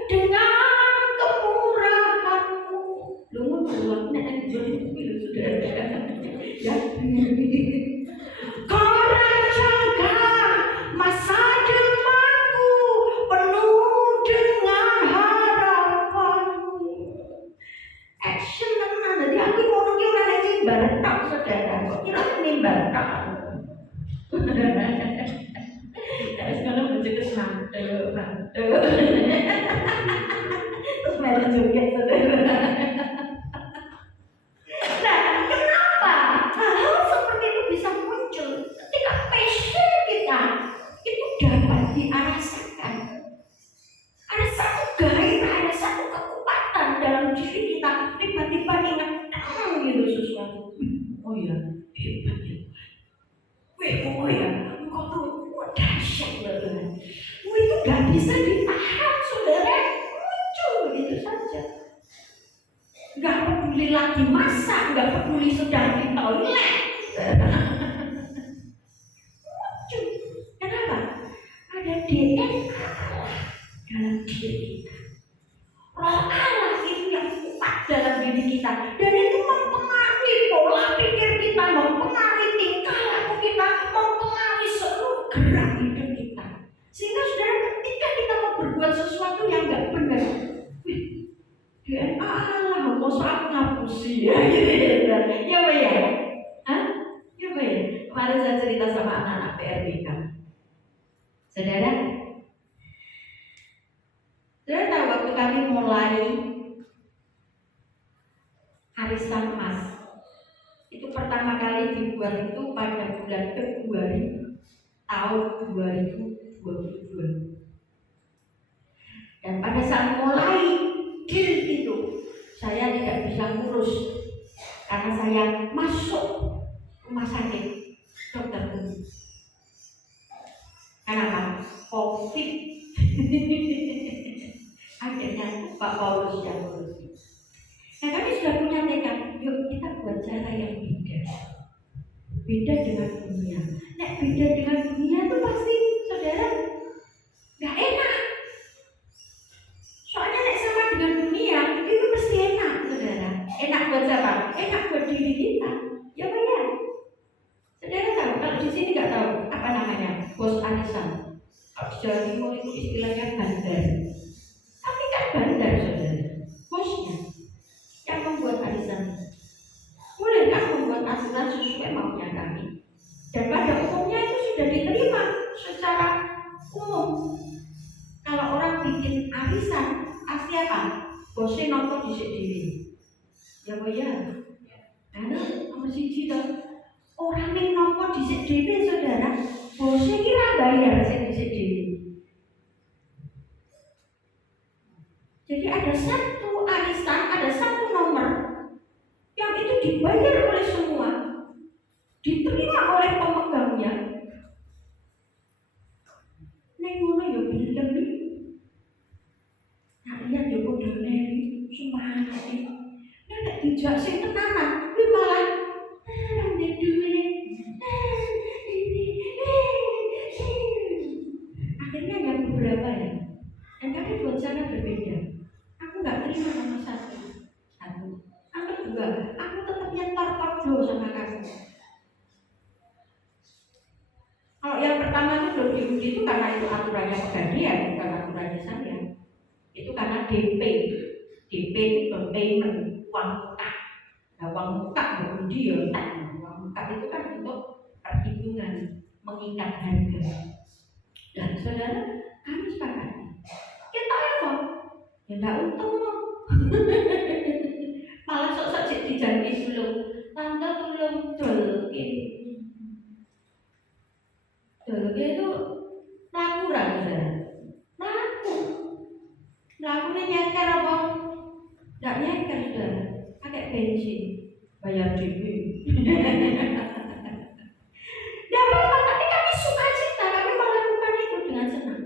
dengan kemurahanmu. Lu ngomong nek jadi itu sudah ya. Kau rancangkan masa depanku penuh dengan harapanmu. Action tenan, jadi aku ngono ki ora nek nimbar tok saudara. Kok kira nimbar tok. Terus kalau menjadi mantu. Terus malah joget saudara. Nah, kenapa hal seperti itu bisa muncul ketika passion kita itu dapat dirasakan? Ada satu gairah, ada satu kekuatan dalam diri kita. Tiba-tiba ingat, gitu sesuatu. Oh iya, hebat ya. Oh ya, engkau tuh dahsyat banget. Itu gak bisa ditahan, saudara. Muncul begitu saja. Gak peduli lagi masak, gak peduli sedang di toilet. Muncul. Kenapa? Ada DNA dalam diri kita. Roh Allah itu yang kuat dalam diri kita. Dan itu mempengaruhi pola pikir kita, mempengaruhi tingkah laku kita, mempengaruhi seluruh gerak hidup kita. Sehingga saudara ketika kita mau berbuat sesuatu yang gak benar, DNA Allah, mau aku ngapusi ya gitu ya. Ya Pak ya? Hah? Ya Pak ya? Kemarin saya cerita sama anak-anak PRBK. Saudara tahu waktu kami mulai arisan emas itu pertama kali dibuat itu pada bulan Februari tahun 2022. Dan pada saat mulai deal itu saya tidak bisa ngurus karena saya masuk rumah sakit dokter umum. Kenapa? COVID. Akhirnya Pak Paulus yang ngurus. Nah, kami sudah punya tekad, yuk kita buat cara yang beda dengan dunia. Nah, beda dengan dunia itu pasti saudara nggak enak. Soalnya nek sama dengan dunia itu mesti enak, saudara. Enak buat siapa? Enak buat diri kita. Ya Pak ya. Saudara tahu kalau di sini nggak tahu apa namanya bos arisan. Kalau di Jawa Timur itu istilahnya bandar. Tapi kan bandar saudara, bosnya yang membuat arisan. Bolehkah membuat arisan sesuai maunya kami? Dan pada umumnya itu sudah diterima secara umum. Kalau orang bikin arisan, pasti apa? Bosnya nonton di sini. Ya Pak ya. Karena nomor siji toh. Orang yang nonton di sini saudara, bosnya kira bayar di sini. Jadi ada satu arisan, ada satu nomor yang itu dibayar oleh semua, diterima oleh pemegangnya. Nek ngono ya bilang nih, kalian ya bodoh nih, semangat sih. Nek dijak sing tenanan, kuwi malah ndek duit. Akhirnya yang beberapa ya, dan kami buat cara berbeda. Aku nggak terima nomor satu. Aku kedua, aku tetap nyetor dulu sama kamu. Kalau yang pertama itu belum diuji itu karena itu aku aturannya Pegadaian, bukan aturannya saya. Itu karena DP. DP itu down payment, uang muka. Nah, uang muka undi ya, uang muka itu kan untuk perhitungan mengikat harga. Dan saudara, kami sepakat. Kita apa? Ya enggak untung loh. Malah sok-sok jadi dijanji dulu. Tante tolong dolke. Dolke itu laku ra, saudara? Laku. Lakunya nyeker apa? Enggak nyeker, saudara. Pakai bensin, bayar DP. Ya apa-apa, tapi kami suka cita, kami melakukan itu dengan senang.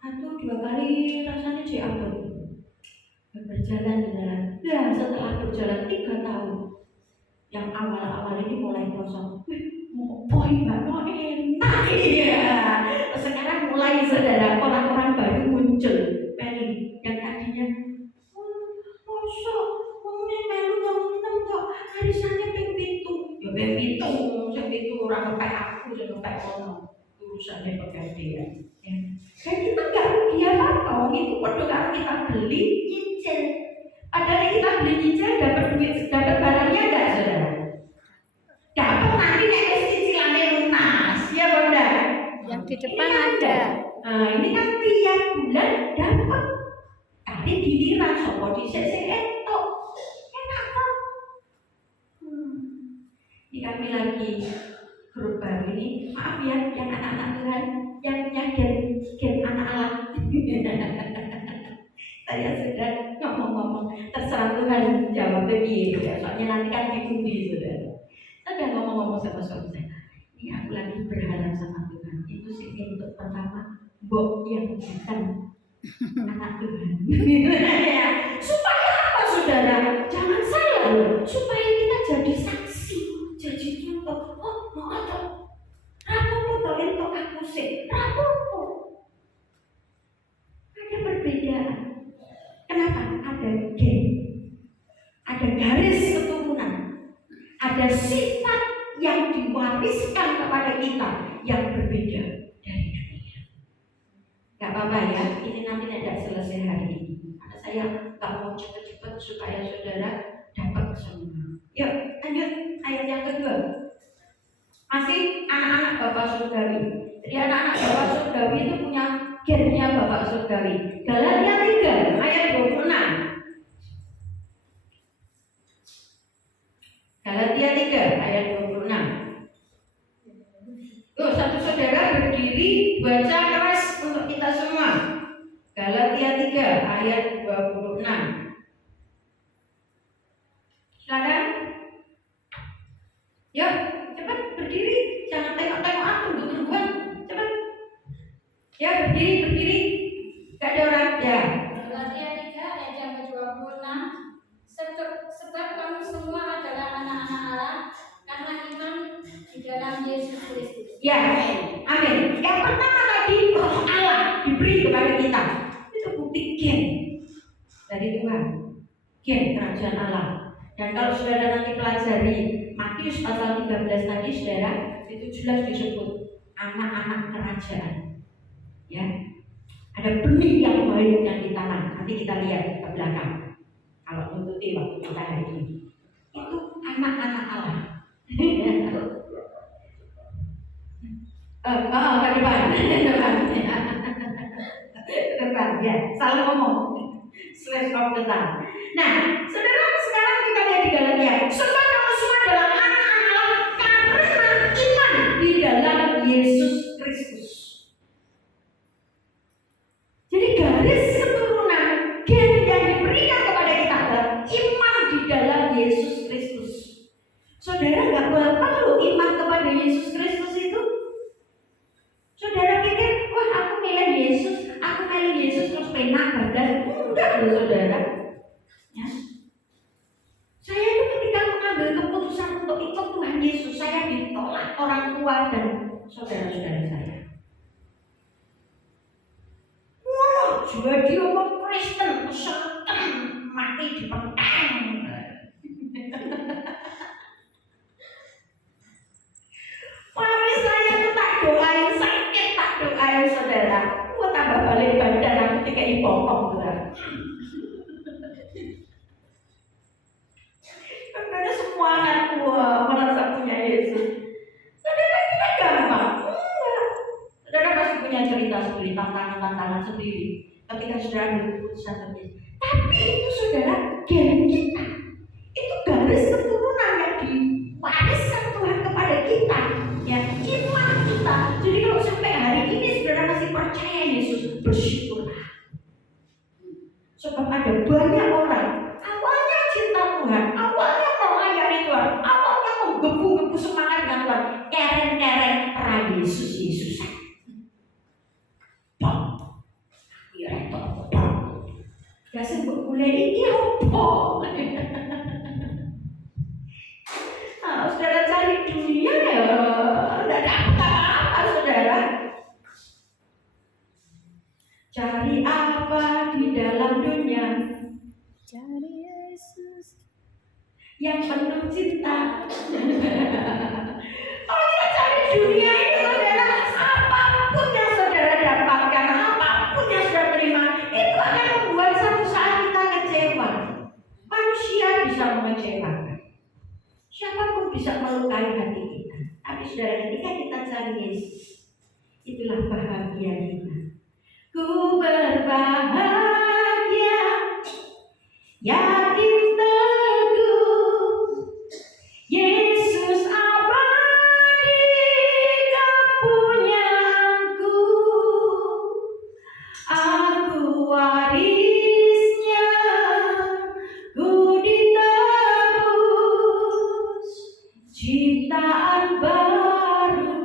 Atau 2 kali rasanya diampun. Berjalan jalan. Ya setelah berjalan 3 tahun, yang awal-awal ini mulai kosong. Mau poin banget enak. Iya. Sekarang mulai saudara orang-orang baru muncul. Meli yang tadinya kosong. Melu ngomong kok arisannya ping 7. Ya ping 7, sing 7 orang kepek aku, sing kepek ono. Urusannya Pegadaian. Ya. Dan kita nggak rugi apa-apa, itu padha karo kita beli nyicil. Padahal kita beli nyicil dapat duit, dapat barangnya enggak, saudara? Dapat nanti nek cicilannya lunas, ya bunda. Yang di depan ada. Nah ini kan tiap bulan dapat. Kali giliran sopo dhisik sing entuk. Enak kok. Ini kami lagi grup baru ini. Maaf ya, yang anak-anak Tuhan yang punya gen anak alat. Saya sudah ngomong-ngomong, terserah Tuhan jawab begini ya. Soalnya nanti kan dikundi saudara. Saya udah ngomong-ngomong sama suami saya. Ini aku lagi berharap sama Tuhan. Itu sih untuk pertama, mbok yang bukan anak Tuhan. Ya. Supaya apa saudara? Jangan salah loh. Supaya kita jadi saksi, jadi contoh. Oh, mau atau rapopo to entuk aku sih. Rapopo. Ada perbedaan. Kenapa? Ada gen, ada garis keturunan, ada sifat yang diwariskan kepada kita yang berbeda dari dunia. Gak apa-apa ya, ini nanti tidak selesai hari ini. Karena saya gak mau cepet-cepet supaya saudara dapat semua. Yuk, lanjut ayat yang kedua. Masih anak-anak Bapak Surgawi. Jadi anak-anak Bapak Surgawi itu punya gennya Bapak Surgawi. Galatia 3 ayat 26. Galatia 3 ayat 26. Tuh, satu saudara berdiri baca keras untuk kita semua. Galatia 3 ayat 26. Silakan. Yuk, cepat berdiri, jangan tengok-tengok aku, tunggu-tungguan. Cepat. Ya, berdiri. Gak ada orang ya. Galatia 3 ayat yang ke-26. Sebab kamu semua adalah anak-anak Allah karena iman di dalam Yesus Kristus. Ya, amin. Yang pertama tadi roh Allah diberi kepada kita. Itu bukti gen dari Tuhan, gen kerajaan Allah. Dan kalau saudara nanti pelajari Matius pasal 13 tadi saudara, itu jelas disebut anak-anak kerajaan. Ya, ada benih yang baik yang ditanam. Nanti kita lihat ke belakang. Kalau mengikuti waktu kita hari ini, itu anak-anak Allah. Depan, ya, salah ngomong. Slash of the tongue. Nah, saudara, sekarang kita lihat di Galatia. Sebab kamu semua adalah anak-anak Allah karena iman di dalam Yesus Kristus. Jadi garis keturunan gen yang diberikan kepada kita adalah iman di dalam Yesus Kristus. Saudara nggak perlu iman kepada Yesus Kristus itu. Saudara pikir, wah aku milih Yesus, terus penak badan. Enggak loh saudara. Ya. Saya itu ketika mengambil keputusan untuk ikut Tuhan Yesus, saya ditolak orang tua dan saudara-saudara saya. Wah, jadi orang Kristen, setan, mati di pentang. Mami saya tuh tak doain sakit, tak doain kemarin saudara, gua tambah balik badan aku ketika ipokong saudara. Karena semua anak gua merasa punya Yesus. Saudara kita gampang, enggak. Saudara pasti punya cerita sendiri, tantangan sendiri. Ketika saudara ambil keputusan sendiri. Tapi itu saudara, gen kita. Itu garis keturunan yang diwariskan Tuhan kepada kita. Ya, iman kita. Jadi kalau sampai hari ini saudara masih percaya Yesus, bersyukurlah. Sebab ada banyak orang awalnya cinta Tuhan, awalnya melayani Tuhan, awalnya menggebu-gebu semangat dengan Tuhan, keren-keren pra Yesusan. Bang, ya bang. Gak sebut boleh ini apa? Nah, saudara cari dunia ya, tidak dapat apa-apa saudara. Cari apa di dalam dunia? Cari Yesus Yang penuh cinta. Kalau kita cari dunia itu saudara, apapun yang saudara dapatkan, apapun yang saudara terima, itu akan membuat satu saat kita kecewa. Manusia bisa mengecewakan, siapapun bisa melukai hati kita. Tapi saudara, ketika kita cari Yesus, itulah bahagia kita. Ku berbahagia, yakin teguh, Yesus abadi kepunyaanku, aku warisnya, ku ditebus, ciptaan baru,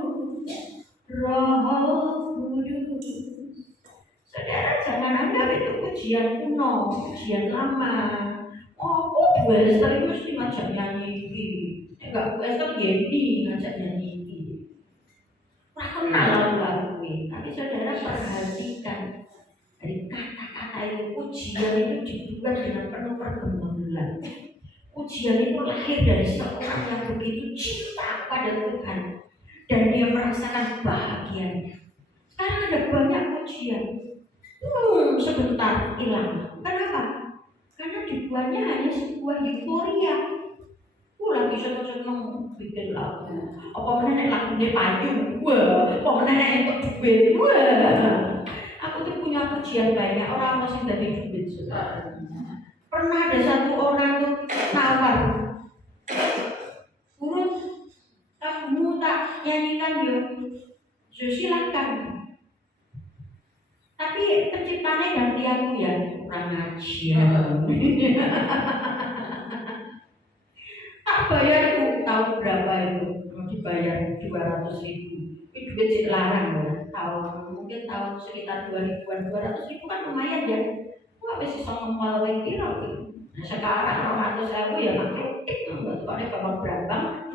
Roh Kudus. Saudara jangan anggap itu pujian kuno, pujian lama. Oh, Wester itu mesti ngajak nyanyi ini. Enggak, Wester Yedi ngajak nyanyi ini. Ora kenal lagu ini. Tapi saudara perhatikan dari kata-kata itu, pujian itu dibuat dengan penuh pergumulan. Pujian itu lahir dari seorang yang begitu cinta pada Tuhan dan dia merasakan bahagianya. Sekarang ada banyak pujian. Sebentar hilang. Kenapa? Karena dibuatnya hanya sebuah euforia. Lagi seneng-seneng bikin lagu. Apa meneh lagunya payu? Wah, apa meneh untuk duit? Wah. Aku tuh punya pujian banyak orang masih dari duit. Pernah ada satu orang tuh nawar. Urut, kamu tak nyanyikan yuk. Silakan. Tapi penciptanya ganti aku ya, kurang ajar. Tak bayar itu, tahu berapa itu? Mau dibayar 200.000. Itu duit cek larang ya. Mungkin tahun sekitar 2000-an, 200.000 kan lumayan ya. Wah, masih sama ngomong kira tuh. Nah sekarang 100.000 ya maklutik, nggak tuh ada bapak berambang,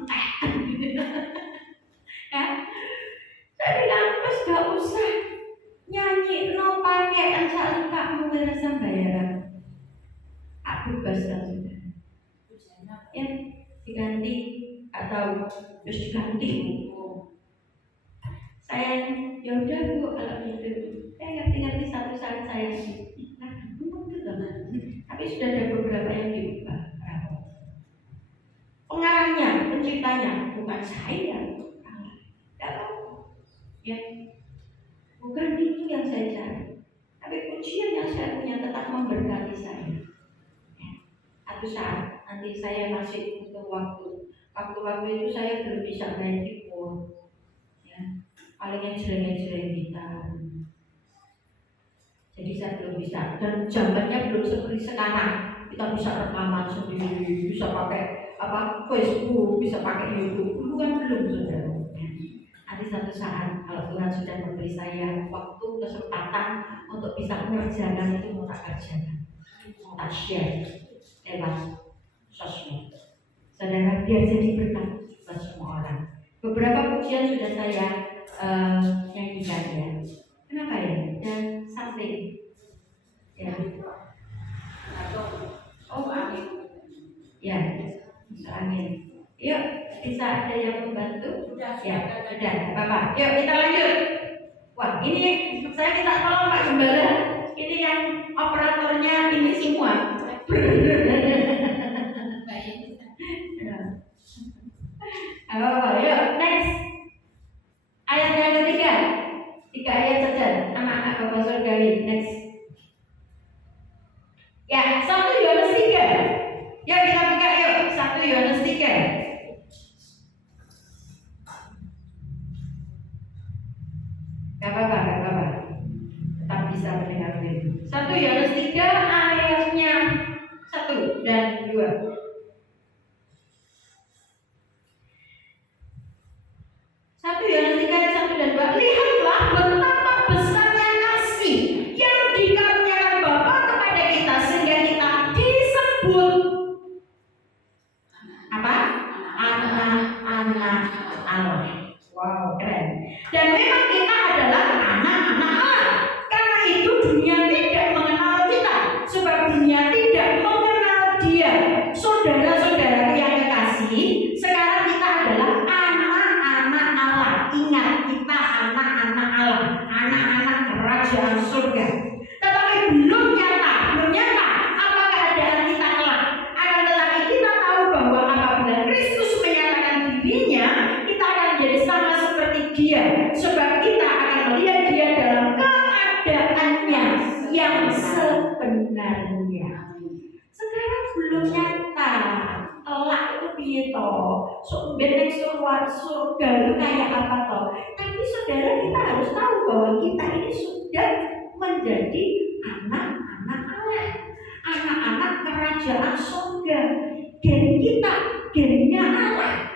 ya. Jadi lantas gak usah nyanyi no pakai ancak kamu ngerasa bayaran. Aku bebas kan sudah. Ya diganti atau terus diganti. Saya ya udah bu kalau gitu. Saya ngerti satu saat saya tapi sudah ada beberapa yang diubah. Pengarangnya, penciptanya bukan saya. Ya, bukan itu yang saya cari. Tapi pujian yang saya punya tetap memberkati saya. Satu saat nanti saya masih butuh waktu itu saya belum bisa main keyboard. Ya, paling yang jelek-jelek gitar. Jadi saya belum bisa dan zamannya belum seperti sekarang. Kita bisa rekaman sendiri, bisa pakai Facebook, bisa pakai YouTube. Dulu kan belum saudara. Nanti satu saat kalau Tuhan sudah memberi saya waktu kesempatan untuk bisa mengerjakan itu mau tak kerjakan, mau tak share lewat sosmed. Saudara biar jadi berkat buat semua orang. Beberapa pujian sudah saya nyanyikan ya. Kenapa ya? Dan something ya. Oh angin. Ya, bisa angin. Yuk, bisa ada yang membantu? Ya, sudah, Bapak. Yuk kita lanjut. Wah, ini saya minta tolong Pak Gembala. Ini yang operatornya ini semua. Baik. Yuk, next. Ayat yang ketiga. 3 ayat saja. Anak-anak Bapak Surgawi. Next. Ya, 1 Yohanes 3. Yuk kita buka yuk. 1 Yohanes 3. Gak apa-apa. Tetap bisa mendengar diri. 1 Yohanes 3 ayatnya 1 dan 2. 1 Yohanes 3 ayat 1 dan 2. Lihatlah betapa besarnya kasih yang dikaruniakan Bapa kepada kita sehingga kita disebut apa? Anak-anak Allah. Wow, keren. Dan memang kita adalah anak-anak Allah. Karena itu dunia tidak mengenal kita, sebab dunia tidak mengenal Dia. Saudara-saudaraku yang kekasih, sekarang kita adalah anak-anak Allah. Ingat, kita anak-anak Allah, anak-anak kerajaan surga. Tetapi belum nyata apa keadaan kita kelak. Akan tetapi kita tahu bahwa apabila Kristus menyatakan dirinya, kita akan menjadi sama seperti Dia, sebab kita akan melihat Dia dalam keadaannya yang sebenarnya. Sekarang belum nyata. Kelak itu piye toh? Ben ning surga itu kayak apa toh? Tapi saudara, kita harus tahu bahwa kita ini sudah menjadi anak-anak Allah, anak-anak kerajaan surga. Gen kita, gennya Allah,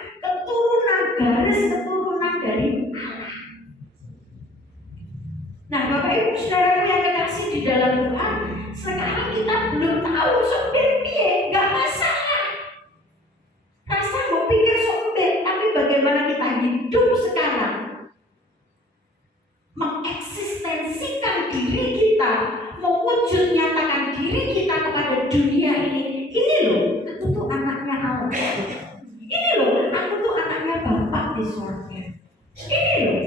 garis keturunan dari Allah. Nah, Bapak Ibu saudara yang kekasih di dalam Tuhan, sekarang kita belum tahu sebenarnya, nggak masalah. Rasa mau pikir sombet, tapi bagaimana kita hidup sekarang, mengeksistensikan diri kita, mewujud nyatakan diri kita kepada dunia ini. Ini loh, aku tuh anaknya Allah. Ini loh, aku tuh anaknya Bapak di surga. Ini loh.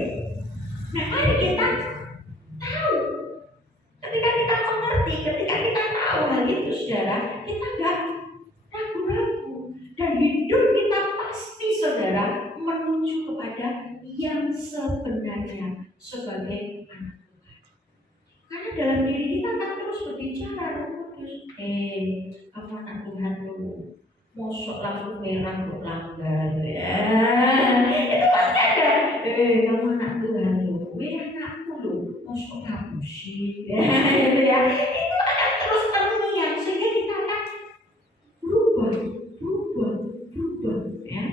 Nah, mari kita tahu. Ketika kita mengerti, ketika kita tahu hal itu, saudara, kita nggak ragu-ragu. Dan hidup kita pasti, saudara, menuju kepada yang sebenarnya sebagai anak Tuhan. Karena dalam diri kita akan terus berbicara, Kudus. Kamu anak Tuhan lu, mosok lampu merah untuk langgar. Itu pasti ada. Kamu anak Tuhan lu, anakku lu, mosok kamu sih. Itu akan terus terngiang sehingga kita akan berubah. Ya.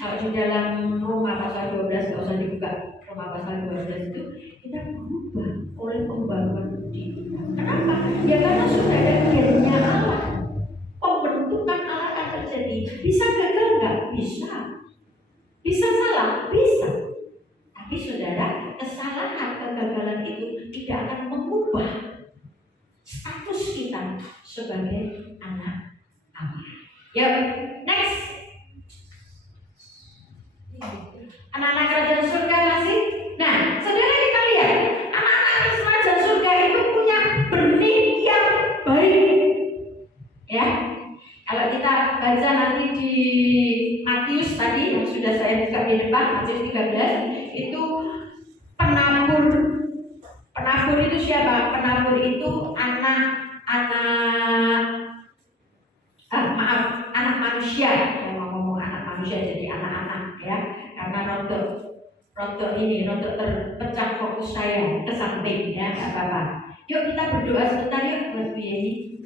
Kalau di dalam Roma pasal 12, nggak usah dibuka. Roma pasal 12 itu kita berubah oleh pembaruan budi kita. Kenapa? Ya karena sudah ada gennya Allah. Pembentukan Allah akan terjadi. Bisa gagal nggak? Bisa. Bisa salah? Bisa. Tapi saudara, kesalahan, kegagalan itu tidak akan mengubah status kita sebagai anak Allah. Yuk, next. Anak-anak kerajaan surga masih. Nah, saudara, kita lihat anak-anak kerajaan surga itu punya benih yang baik. Ya, kalau kita baca nanti di Matius tadi yang sudah saya buka di depan, Matius 13, itu penabur. Penabur itu siapa? Penabur itu anak manusia. Saya mau ngomong anak manusia jadi anak-anak ya, karena rotok terpecah fokus saya ke samping ya, nggak apa-apa. Yuk kita berdoa sebentar yuk buat Bu Yeni.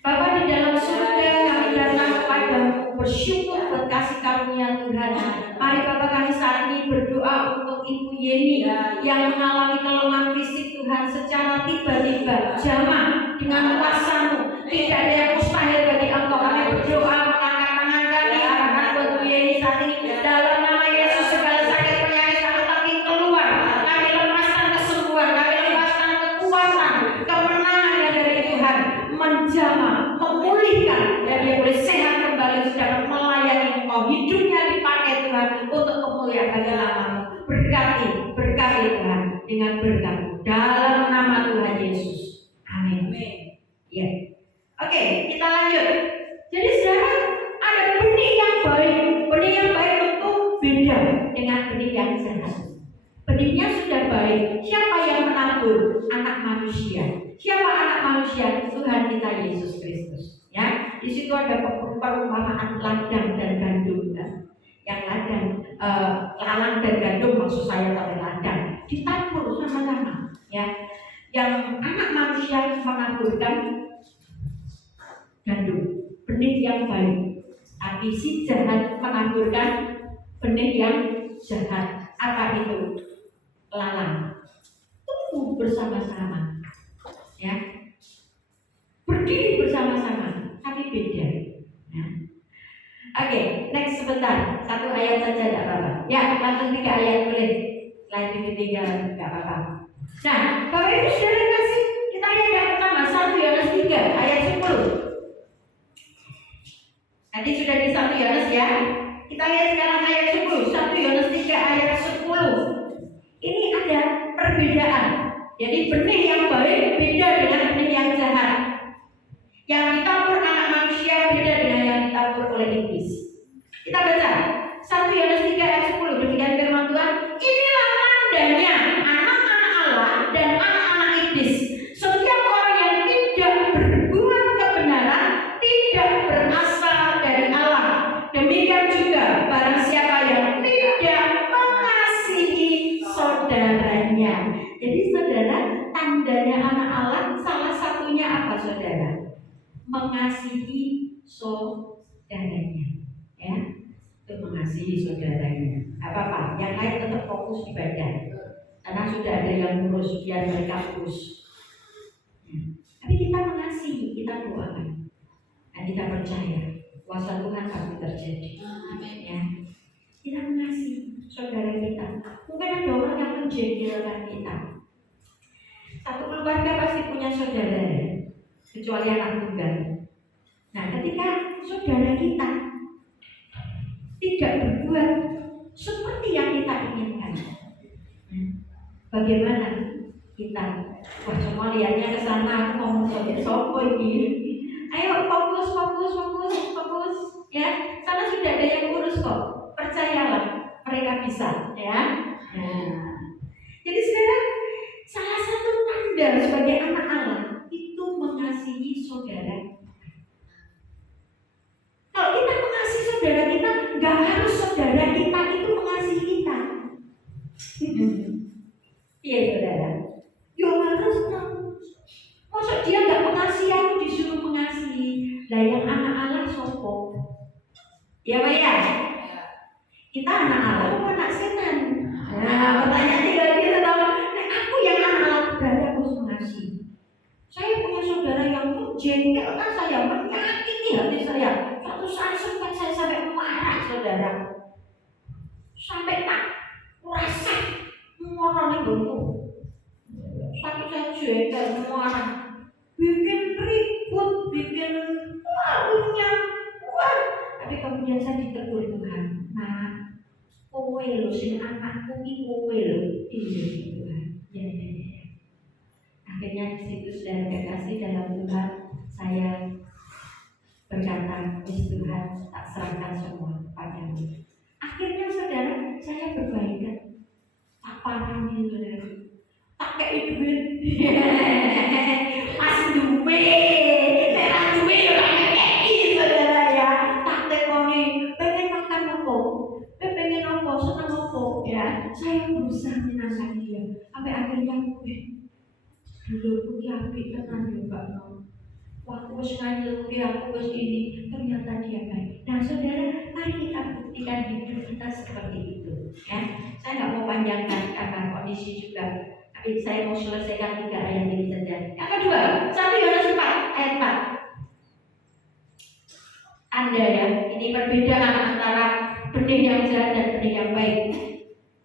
Bapa di dalam surga, kami datang kepadamu bersyukur buat kasih karunia Tuhan. Mari Bapak, kami saat ini berdoa untuk Ibu Yeni yang mengalami kelemahan fisik Tuhan secara tiba-tiba, jamah dengan kuasa-Mu. Tidak ada yang mustahil bagi Engkau. Kami berdoa mengangkat tangan kami karena buat Bu Yeni saat ini dalam nama Yesus segala sakit penyakit kami makin keluar. Kami lepaskan kesembuhan, kami lepaskan kekuatan, kemenangan yang dari Tuhan menjamah, memulihkan, dan dia boleh sehat kembali sedang melayani Engkau. Hidupnya dipakai Tuhan untuk kemuliaan bagi nama-Mu. Berkati Tuhan. anak manusia. Siapa anak manusia? Tuhan kita Yesus Kristus. Ya, di situ ada perumpamaan ladang dan gandum. Ya. Yang ladang, lalang dan gandum maksud saya sampai ladang ditabur sama-sama. Ya, yang anak manusia menaburkan gandum, benih yang baik. Tapi si jahat menaburkan benih yang jahat. Apa itu? Lalang. Tumbuh bersama-sama. Ya. Berdiri bersama-sama, tapi beda. Ya. Oke, next sebentar. Satu ayat saja tidak apa-apa. Ya, langsung 3 ayat boleh. Slide ini 3 tidak apa-apa. Nah, Bapak Ibu saudara kasih, kita lihat yang pertama 1 Yohanes 3 ayat 10. Nanti sudah di 1 Yohanes ya. Kita lihat sekarang ayat 10. 1 Yohanes 3 ayat 10. Ini ada perbedaan. Jadi benih yang baik beda dengan benih yang jahat. Yang ditabur anak manusia beda dengan yang ditabur oleh iblis. Kita baca 1 Yohanes 3 ayat 10. Demikian firman Tuhan. Inilah tandanya anak-anak Allah dan anak-anak iblis. Setiap orang yang tidak berbuat kebenaran tidak berasal dari Allah. Demikian juga barang siapa yang tidak mengasihi saudaranya. Jadi saudara, tandanya anak Allah salah satunya apa saudara? Mengasihi saudaranya. Ya, itu mengasihi saudaranya. Apa-apa, yang lain tetap fokus ibadah. Karena sudah ada yang ngurus, biar mereka urus. Ya. Tapi kita mengasihi, kita doakan. Dan kita percaya kuasa Tuhan pasti terjadi. Amin. Ya. Kita mengasihi saudara kita. Mungkin ada orang yang menjengkelkan kita. Satu keluarga pasti punya saudara, kecuali anak tunggal. Nah, ketika saudara kita tidak berbuat seperti yang kita inginkan, bagaimana kita? Wah, semua lihatnya ke sana, aku ngomong sopo ini. Ayo fokus. Ya, sana sudah ada yang urus kok. Percayalah, mereka bisa. Ya. Nah, jadi sekarang salah satu tanda sebagai anak Allah itu mengasihi saudara. Kalau kita mengasihi saudara kita, nggak harus saudara kita itu mengasihi kita. Iya saudara. Yo harus masuk dia nggak mengasihi aku disuruh mengasihi. Lah yang anak Allah sopo. Ya Pak ya. Kita anak Allah, aku anak setan. Nah, pertanyaan tinggal gitu dong. Nah, aku yang anak Allah berarti aku harus mengasihi. Saya punya saudara yang menjengkelkan saya, menyakiti hati saya. Suatu saat sempat saya sampai marah saudara. Sampai tak rasa moralnya gontok. Satu saya jengkel marah. Bikin ribut, bikin warungnya. Tapi kemudian saya ditegur Tuhan. Nah, kowe lho sing anakku iki kowe lho. Iya Tuhan. Ya. Akhirnya di situ sudah kasih dalam Tuhan, saya berkata, "Wis Tuhan, tak serahkan semua padamu." Akhirnya saudara, saya berbaikan. Tak parani saudara. Tak kei duit. Mas duwe. Merah duwe ora kei saudara ya. Tak tekoni, pengen makan apa? Pengen apa? Senang apa? Ya, saya berusaha menyenangkan dia. Sampai akhirnya dulu ki apik tenan yo Mbak Nom. Waktu wis nganyelke aku wis ini, ternyata dia baik. Nah, saudara, mari kita buktikan hidup kita seperti itu, ya. Saya nggak mau panjangkan karena kondisi juga, tapi saya mau selesaikan 3 ayat ini saja. Yang kedua, 1 Yohanes 4 ayat 4. Anda ya, ini perbedaan antara benih yang jahat dan benih yang baik.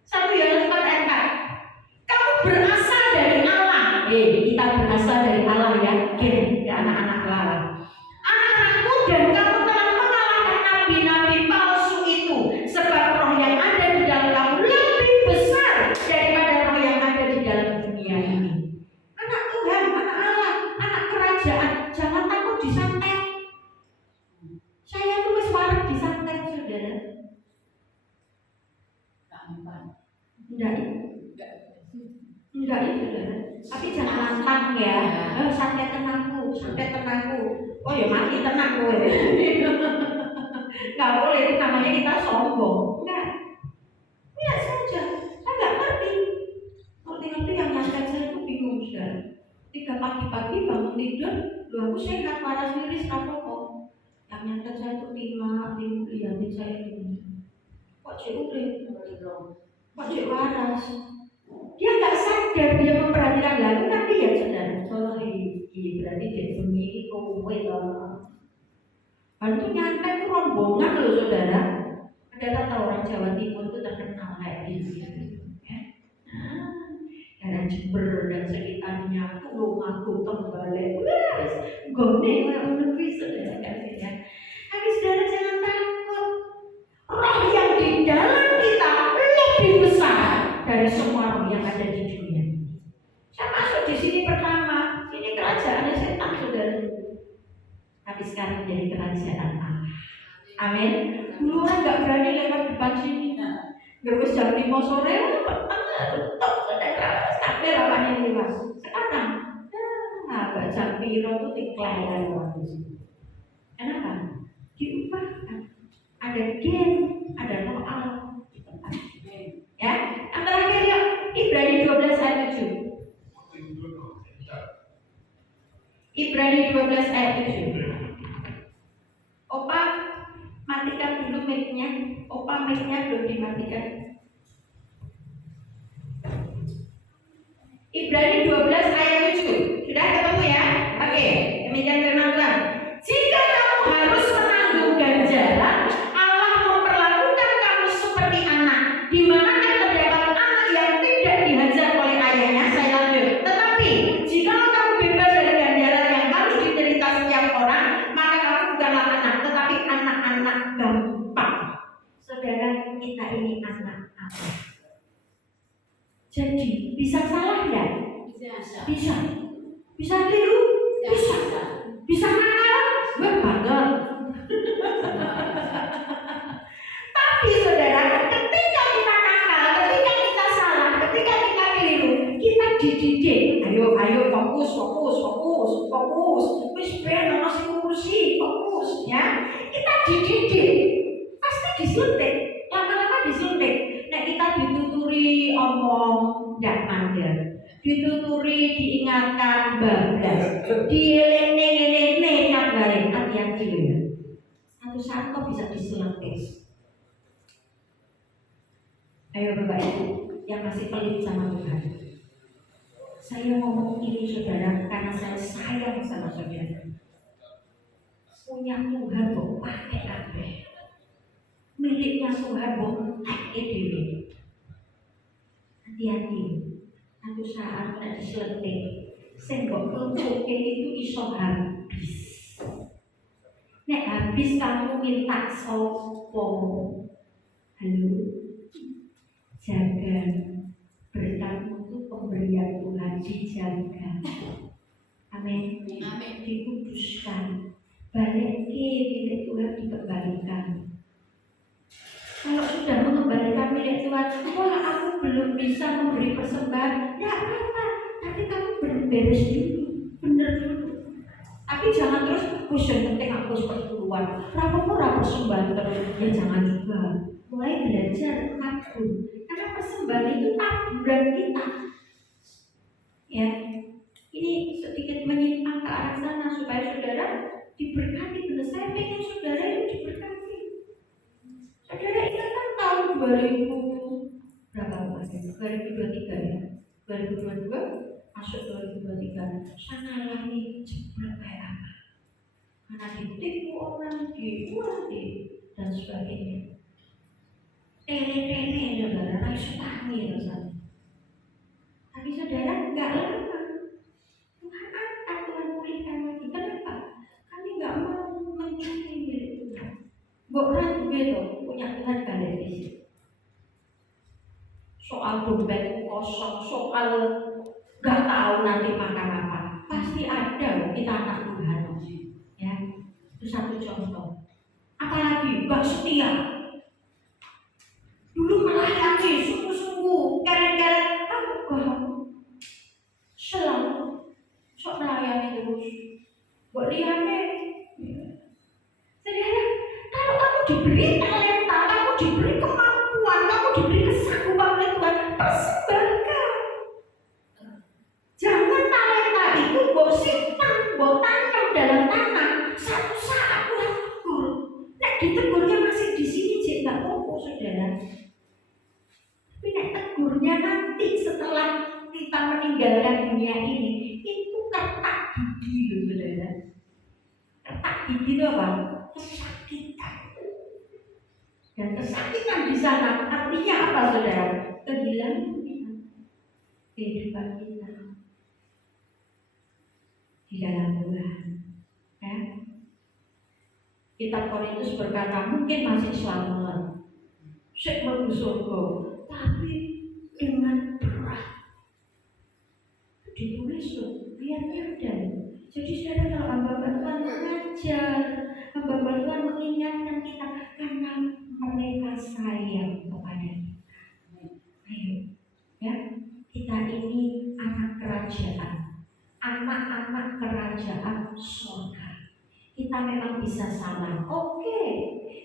1 Yohanes 4 ayat 4. Kamu berasal dari Allah. Kita berasal dari Allah ya, anak-anak Allah. Anak-anakku, dan kamu telah mengalahkan nabi-nabi palsu itu, sebab roh yang ada di dalam kamu lebih besar daripada roh yang ada di dalam dunia ini. Anak Tuhan, anak Allah, anak kerajaan, jangan takut disantet. Saya tuh wis wareg disantet saudara. Enggak itu saudara. Tapi jangan tenang ya. Santai tenangku. Oh ya mati tenang gue. Nggak boleh, itu namanya kita sombong. Enggak. Lihat saja. Saya nggak ngerti. Ngerti yang nyantet saya itu bingung sudah. Ketika pagi-pagi bangun tidur, aku sehat, waras liris, apa-apa. Yang nyantet saya itu lihatin saya ini. Kok cek urip? Kok cek waras? Dia nggak sadar, dia memperhatikan lalu kan dia saudara. Sorry, berarti dia bunyi kowe lah. Itu nyantai itu rombongan loh saudara. Ada kata orang Jawa Timur itu terkenal kayak gitu. Ya. Karena Jember dan sekitarnya tulung aku kembali. Gone yang lebih saudara kasihnya. Tapi saudara jangan takut. Roh yang di dalam kita lebih besar dari semua roh yang ada di dunia. Saya masuk di sini pertama, ini kerajaannya setan saudara. Tapi sekarang jadi kerajaan Allah. Amin. Dulu orang nggak berani lewat depan sini. Terus jam 5 sore, tutup saudara. Tapi ramahnya lewat. Sekarang, jam piro itu tiklelan lewat di sini. Kenapa? Diubahkan. Ada gen, ada roh Allah di tempat. Ya, yang terakhir ya, Ibrani 12 ayat 7. Ibrani 12 ayat 7. Opa, matikan dulu mic-nya. Opa, mic-nya belum dimatikan. Ibrani 12 ayat 7. Sudah ketemu ya? Oke, demikian firman Tuhan. Jika kamu harus menanggung ganjaran, Allah memperlakukan kamu seperti anak. Di mana terdapat anak yang tidak dihajar oleh ayahnya. Saya lanjut. Tetapi, jika kamu bebas dari ganjaran yang harus diderita setiap orang, maka kamu bukanlah anak, tetapi anak-anak gampang. Saudara, kita ini anak apa? Jadi, bisa salah ya? Bisa. Bisa keliru? Bisa. Bisa nakal? Gue bandel. Tapi saudara, ketika kita nakal, ketika kita salah, ketika kita keliru, kita dididik. Ayo, fokus. Wis ben ono sing ngurusi, fokus ya. Kita dididik. Pasti disuntik. Lama-lama disuntik. Nek kita dituturi omong ndak mandel. Dituturi diingatkan bablas. Dieleng-eleng kabare hati-hati ya. Satu saat kok bisa disuntik. Ayo Bapak Ibu yang masih pelit sama Tuhan. Saya ngomong ini saudara karena saya sayang sama saudara. Punya Tuhan kok pakai kabeh. Miliknya Tuhan kok pakai diri. Hati-hati. Satu saat ada diseletik. Sing kok kelupuk itu iso habis. Nek habis kamu minta sopo. Halo. Jaga berkatmu itu pemberian Tuhan dijaga. Amin. Dikuduskan. Balik milik Tuhan dikembalikan. Kalau sudah mengembalikan milik Tuhan, wah aku belum bisa memberi persembahan. Ya apa? Tapi kamu beres dulu, bener dulu. Tapi jangan terus yang penting aku perpuluhan. Rapor persembahan terus. Ya jangan juga. Mulai belajar tabur. Karena persembahan itu taburan kita. Ya, ini sedikit menyimpang ke arah sana supaya saudara diberkati. Benar, saya pengen saudara itu diberkati. Saudara ingat kan tahun 2000 berapa kemarin? 2023 ya. 2022 masuk 2023. Sanalah nih jeblok kayak apa? Karena ditipu orang, diulangi dan sebagainya. Tele saudara, rasa tangi rasanya. Tapi saudara nggak lama. Tuhan angkat, Tuhan pulihkan lagi. Kenapa? Kami nggak mau mencari milik Tuhan. Bukan begitu, punya Tuhan balik di sini. Soal dompet kosong, soal nggak tahu nanti makan apa, pasti ada kita anak Tuhan. Ya, itu satu contoh. Apalagi nggak setia. Dulu melayani sungguh-sungguh, keren-keren, selalu terus. Buat liane. Saudara, kalau kamu diberi talenta, kamu diberi kemampuan, kamu diberi kesanggupan oleh Tuhan, persembahkan. Jangan talenta itu mbok simpan, mbok tanam dalam tanah. Satu saat Tuhan tegur. Nek ditegurnya masih di sini, cek nggak apa-apa, saudara. Tapi nek tegurnya nanti setelah kita meninggalkan dunia ini, itu ketak gigi loh, saudara. Ketak gigi itu apa? Kesakitan. Dan kesakitan di sana artinya apa, saudara? Kehilangan kehidupan kita di dalam Tuhan. Ya. Kitab Korintus berkata mungkin masih selamat, sik mlebu surga, tapi dengan berat. Ditulis loh, ayatnya ada. Jadi saudara, kalau hamba Tuhan mengajar, hamba Tuhan mengingatkan kita karena mereka sayang kepada kita. Ayo, ya, kita ini anak kerajaan, anak-anak kerajaan surga. Kita memang bisa salah, oke,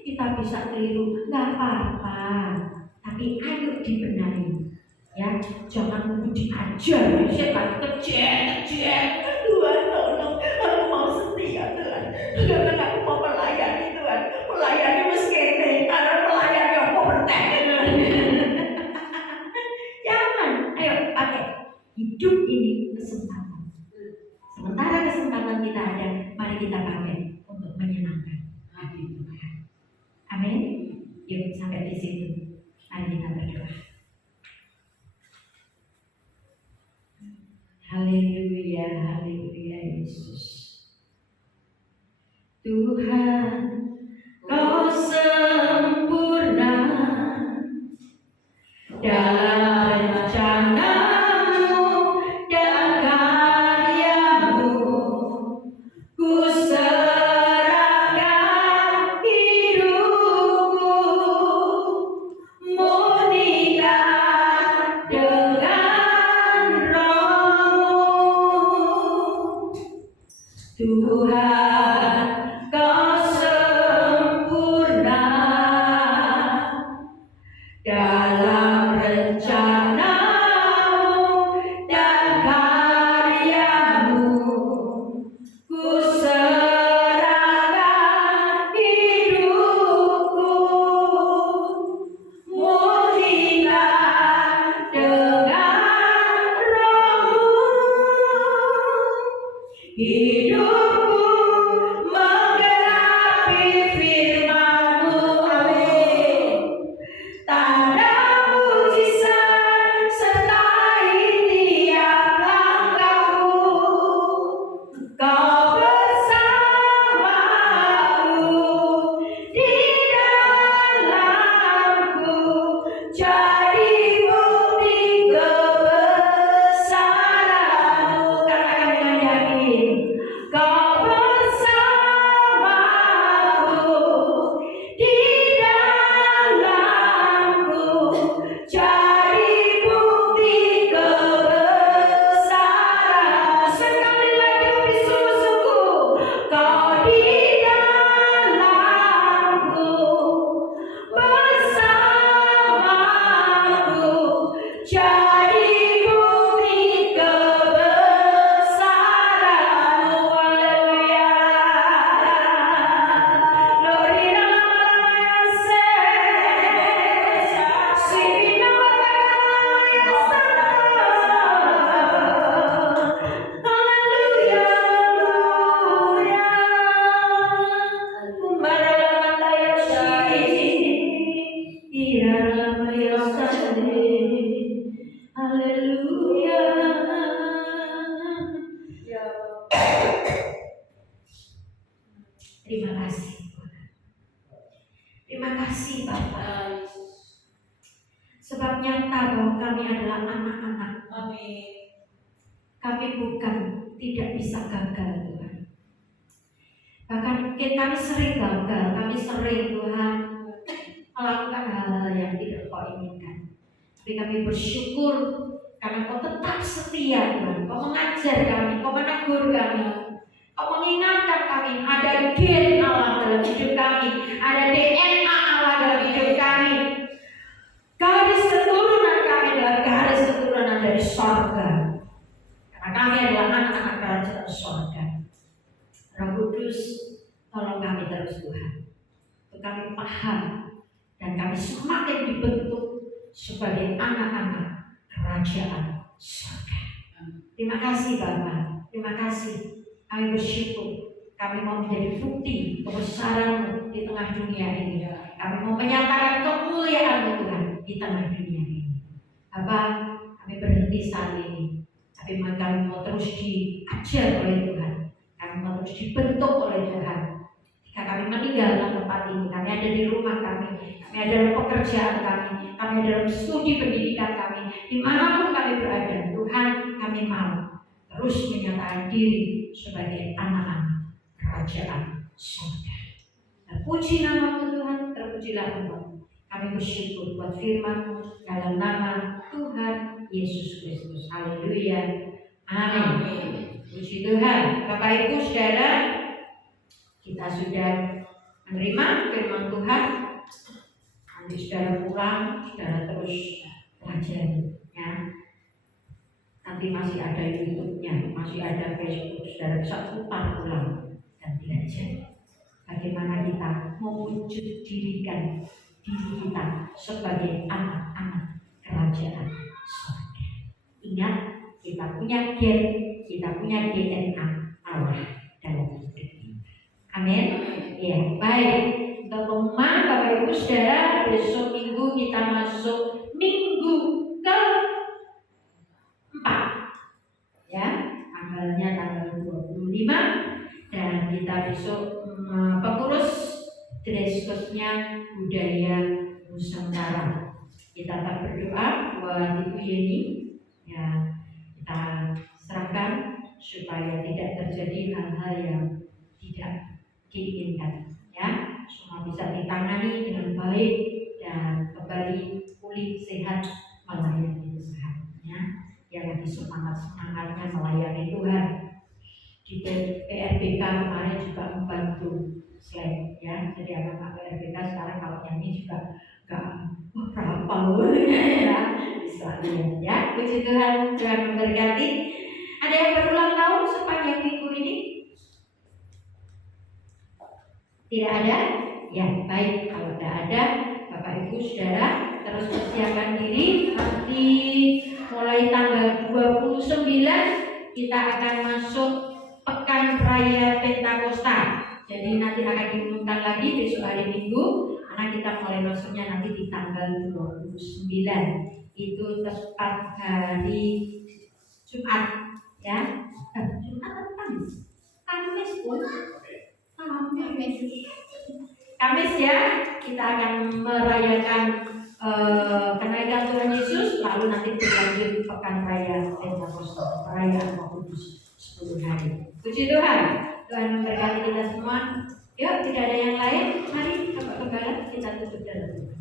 kita bisa keliru, nggak apa-apa. Tapi ayo dibenahi, ya, jangan nunggu diajar. Saya lagi kejar. Tuhan tolong, aku mau setia Tuhan. Tuhan aku mau melayani Tuhan, melayani meskene, karena melayani aku berteh. Jangan, ayo pakai hidup ini kesempatan. Sementara kesempatan kita ada, mari kita pakai untuk menyenangkan hati Tuhan. Amin. Yuk sampai di situ. Mari kita berdoa. Haleluya, haleluya Yesus. Tuhan, Kau sempurna dalam rencana-Mu dan karya-Mu. Ku serahkan hidupku, murnikan dengan Roh-Mu. Tuhan, Kau sempurna dalam rencana-Mu dan karya-Mu. Ku serahkan hidupku, murnikan dengan Roh-Mu. Hidupku menggenapi firman-Mu, amin. Tanda mujizat sertai tiap langkahku. Kau bersamaku di dalamku, jadi bukti kebesaran-Mu. Katakan dengan yakin, Kau bersamaku di dalamku, jadi bukti kebesaran. Sekali lagi beri sungguh-sungguh, Kau di dalamku, bersamaku, jadi bukti kebesaran-Mu. Haleluya. Glory nama-Nama Yesus. Sini nama-Nama Yesus. Haleluya, haleluya. Umbaralama Yesus. Iralama Yesus. Haleluya. Terima kasih Tuhan. Terima kasih Bapa. Sebab nyata bahwa kami adalah anak-anak. Amin. Kami bukan tidak bisa gagal Tuhan. Bahkan mungkin kami sering gagal, kami sering Tuhan melakukan hal-hal yang tidak Kau inginkan. Tapi kami bersyukur karena Kau tetap setia Tuhan. Kau mengajar kami, Kau menegur kami. mengingatkan kami ada gen Allah dalam hidup kami, ada DNA Allah dalam hidup kami. Garis keturunan kami adalah garis keturunan dari sorga, karena kami adalah anak-anak kerajaan sorga. Roh Kudus, tolong kami terus Tuhan, untuk kami paham dan kami semakin dibentuk sebagai anak-anak kerajaan sorga. Terima kasih Bapa, terima kasih. Kami bersyukur, kami mau menjadi bukti kebesaran-Mu di tengah dunia ini. Kami mau menyatakan kemuliaan Tuhan di tengah dunia ini. Bapa, kami berhenti saat ini, tapi kami mau terus diajar oleh Tuhan. Kami mau terus dibentuk oleh Tuhan. Ketika kami meninggalkan tempat ini, kami ada di rumah kami ada dalam pekerjaan kami ada dalam studi pendidikan kami, dimanapun kami berada, Tuhan, kami mau terus menyatakan diri sebagai anak-anak kerajaan surga. Terpuji nama-Mu Tuhan, terpujilah Engkau. Kami bersyukur buat firman-Mu dalam nama Tuhan Yesus Kristus. Haleluya. Amin. Puji Tuhan. Bapak Ibu Saudara, kita sudah menerima firman Tuhan. Nanti saudara pulang, saudara terus pelajari ya. Nanti masih ada YouTube-nya, masih ada Facebook, saudara bisa putar ulang dan belajar bagaimana kita mewujud dirikan diri kita sebagai anak-anak kerajaan surga. Ingat, kita punya gen, kita punya DNA Allah dalam hidup kita. Amin. Ya, baik. Untuk pengumuman Bapak Ibu Saudara, besok Minggu kita masuk minggu ke-4 ya, tanggalnya tanggal 25, dan kita besok pengurus dress code-nya budaya Nusantara. Kita tak berdoa buat Ibu Yeni ya, kita serahkan supaya tidak terjadi hal-hal yang tidak diinginkan ya. Semua bisa ditangani dengan baik dan kembali pulih sehat melayani Tuhan ya. Yang lagi semangat-semangatnya melayani Tuhan di PRBK kemarin juga membantu slide ya. Jadi anak-anak PRBK sekarang kalau nyanyi juga enggak berapa ya, bisa ya. Puji Tuhan, Tuhan memberkati. Ada yang berulang tahun sepanjang minggu ini? Tidak ada? Ya, baik. Kalau tidak ada, Bapak Ibu Saudara terus persiapkan diri. Nanti mulai tanggal 29 kita akan masuk Pekan Raya Pentakosta. Jadi nanti akan diumumkan lagi besok hari Minggu, karena kita mulai masuknya nanti di tanggal 29. Itu tepat hari Jumat ya. Jumat atau Kamis? Kamis pun. Kamis ya, kita akan merayakan kenaikan Tuhan Yesus, lalu nanti berlanjut Pekan Raya Pentakosta, perayaan Roh Kudus 10 hari. Puji Tuhan, Tuhan memberkati kita semua. Yuk, tidak ada yang lain, mari Bapak Gembala kita tutup dalam doa.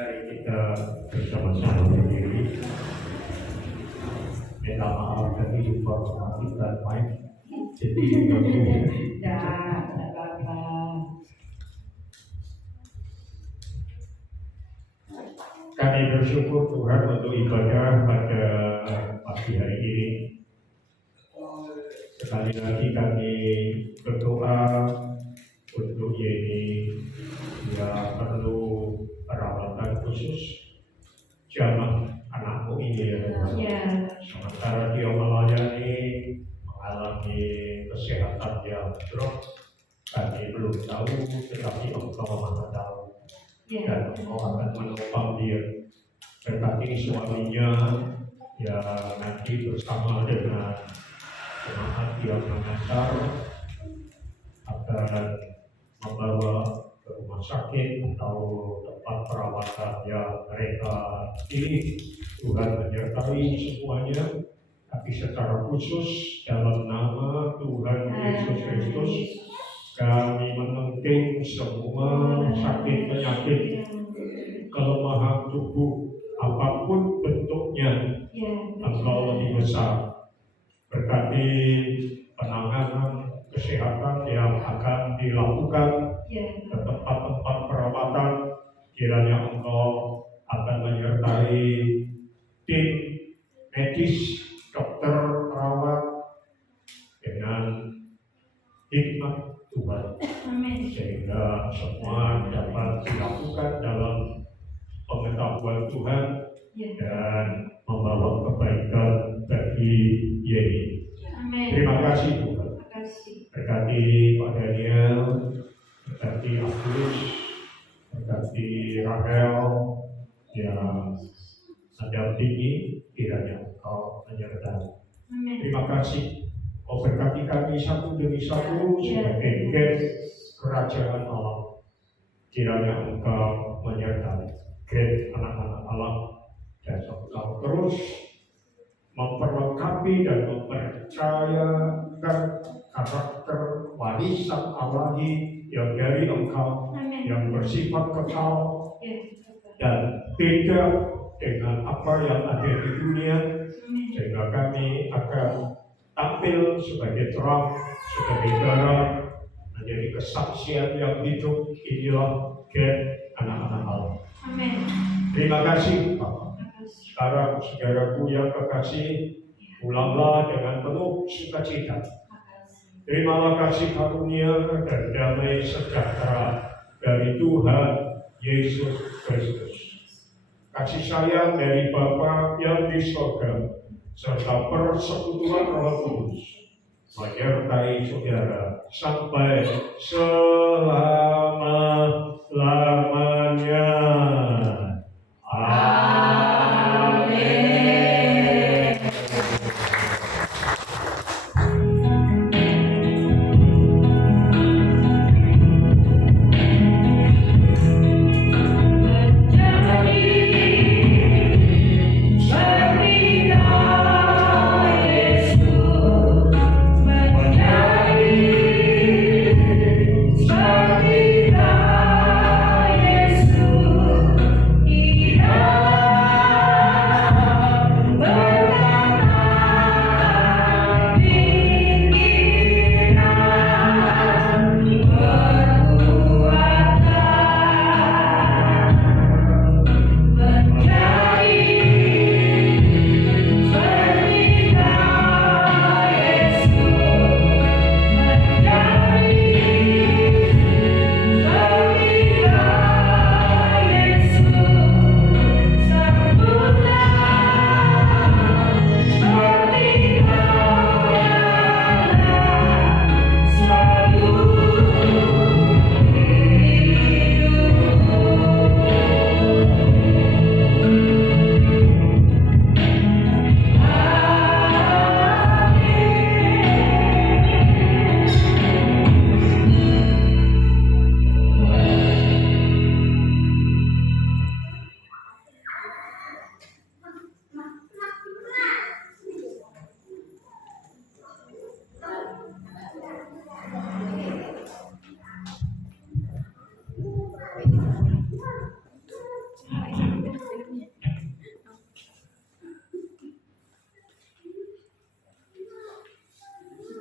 Mari kita bersama-sama berdiri. Minta maaf tadi lupa matikan mic. Jadi tidak apa-apa. kami bersyukur Tuhan untuk ibadah pada pagi hari ini. Sekali lagi kami berdoa untuk Yeni yang perlu perawatan khusus. Jamah anakmu ini ya Tuhan. Ya. Sementara dia melayani, mengalami kesehatan yang drop, kami belum tahu, tetapi Engkau Maha tahu. Ya. Dan Engkau akan menopang dia. Berkati suaminya ya nanti bersama dengan jemaat yang mengantar akan membawa ke rumah sakit atau tempat perawatan yang mereka pilih. Tuhan menyertai semuanya, tapi secara khusus dalam nama Tuhan Yesus Kristus kami menenggelam saking semua sakit penyakit, kelemahan tubuh, apapun bentuknya, Engkau lebih besar. Berkati penanganan kesehatan yang akan dilakukan ke tempat-tempat perawatan, kiranya Engkau akan menyertai tim medis, dokter, perawat dengan hikmat Tuhan, sehingga semua dapat dilakukan dalam pengetahuan Tuhan dan membawa kebaikan bagi Yeni. Terima kasih Tuhan. Berkati Pak Daniel, berkati Agus, berkati Rahel yang mendampingi, kiranya Engkau menyertai. Terima kasih. Kau berkati kami satu demi satu sebagai gen kerajaan Allah. Kiranya Engkau menyertai gen anak-anak Allah, dan Engkau terus memperlengkapi dan mempercayakan karakter warisan Allahi yang dari Engkau, yang bersifat kekal dan beda dengan apa yang ada di dunia, sehingga kami akan tampil sebagai terang, sebagai garam, menjadi kesaksian yang hidup. Inilah gen anak-anak Allah. Terima kasih Bapak. Sekarang saudaraku yang kekasih, pulanglah dengan penuh sukacita. Terimalah kasih karunia dan damai sejahtera dari Tuhan Yesus Kristus. Kasih sayang dari Bapa yang di surga, serta persekutuan Roh Kudus menyertai saudara sampai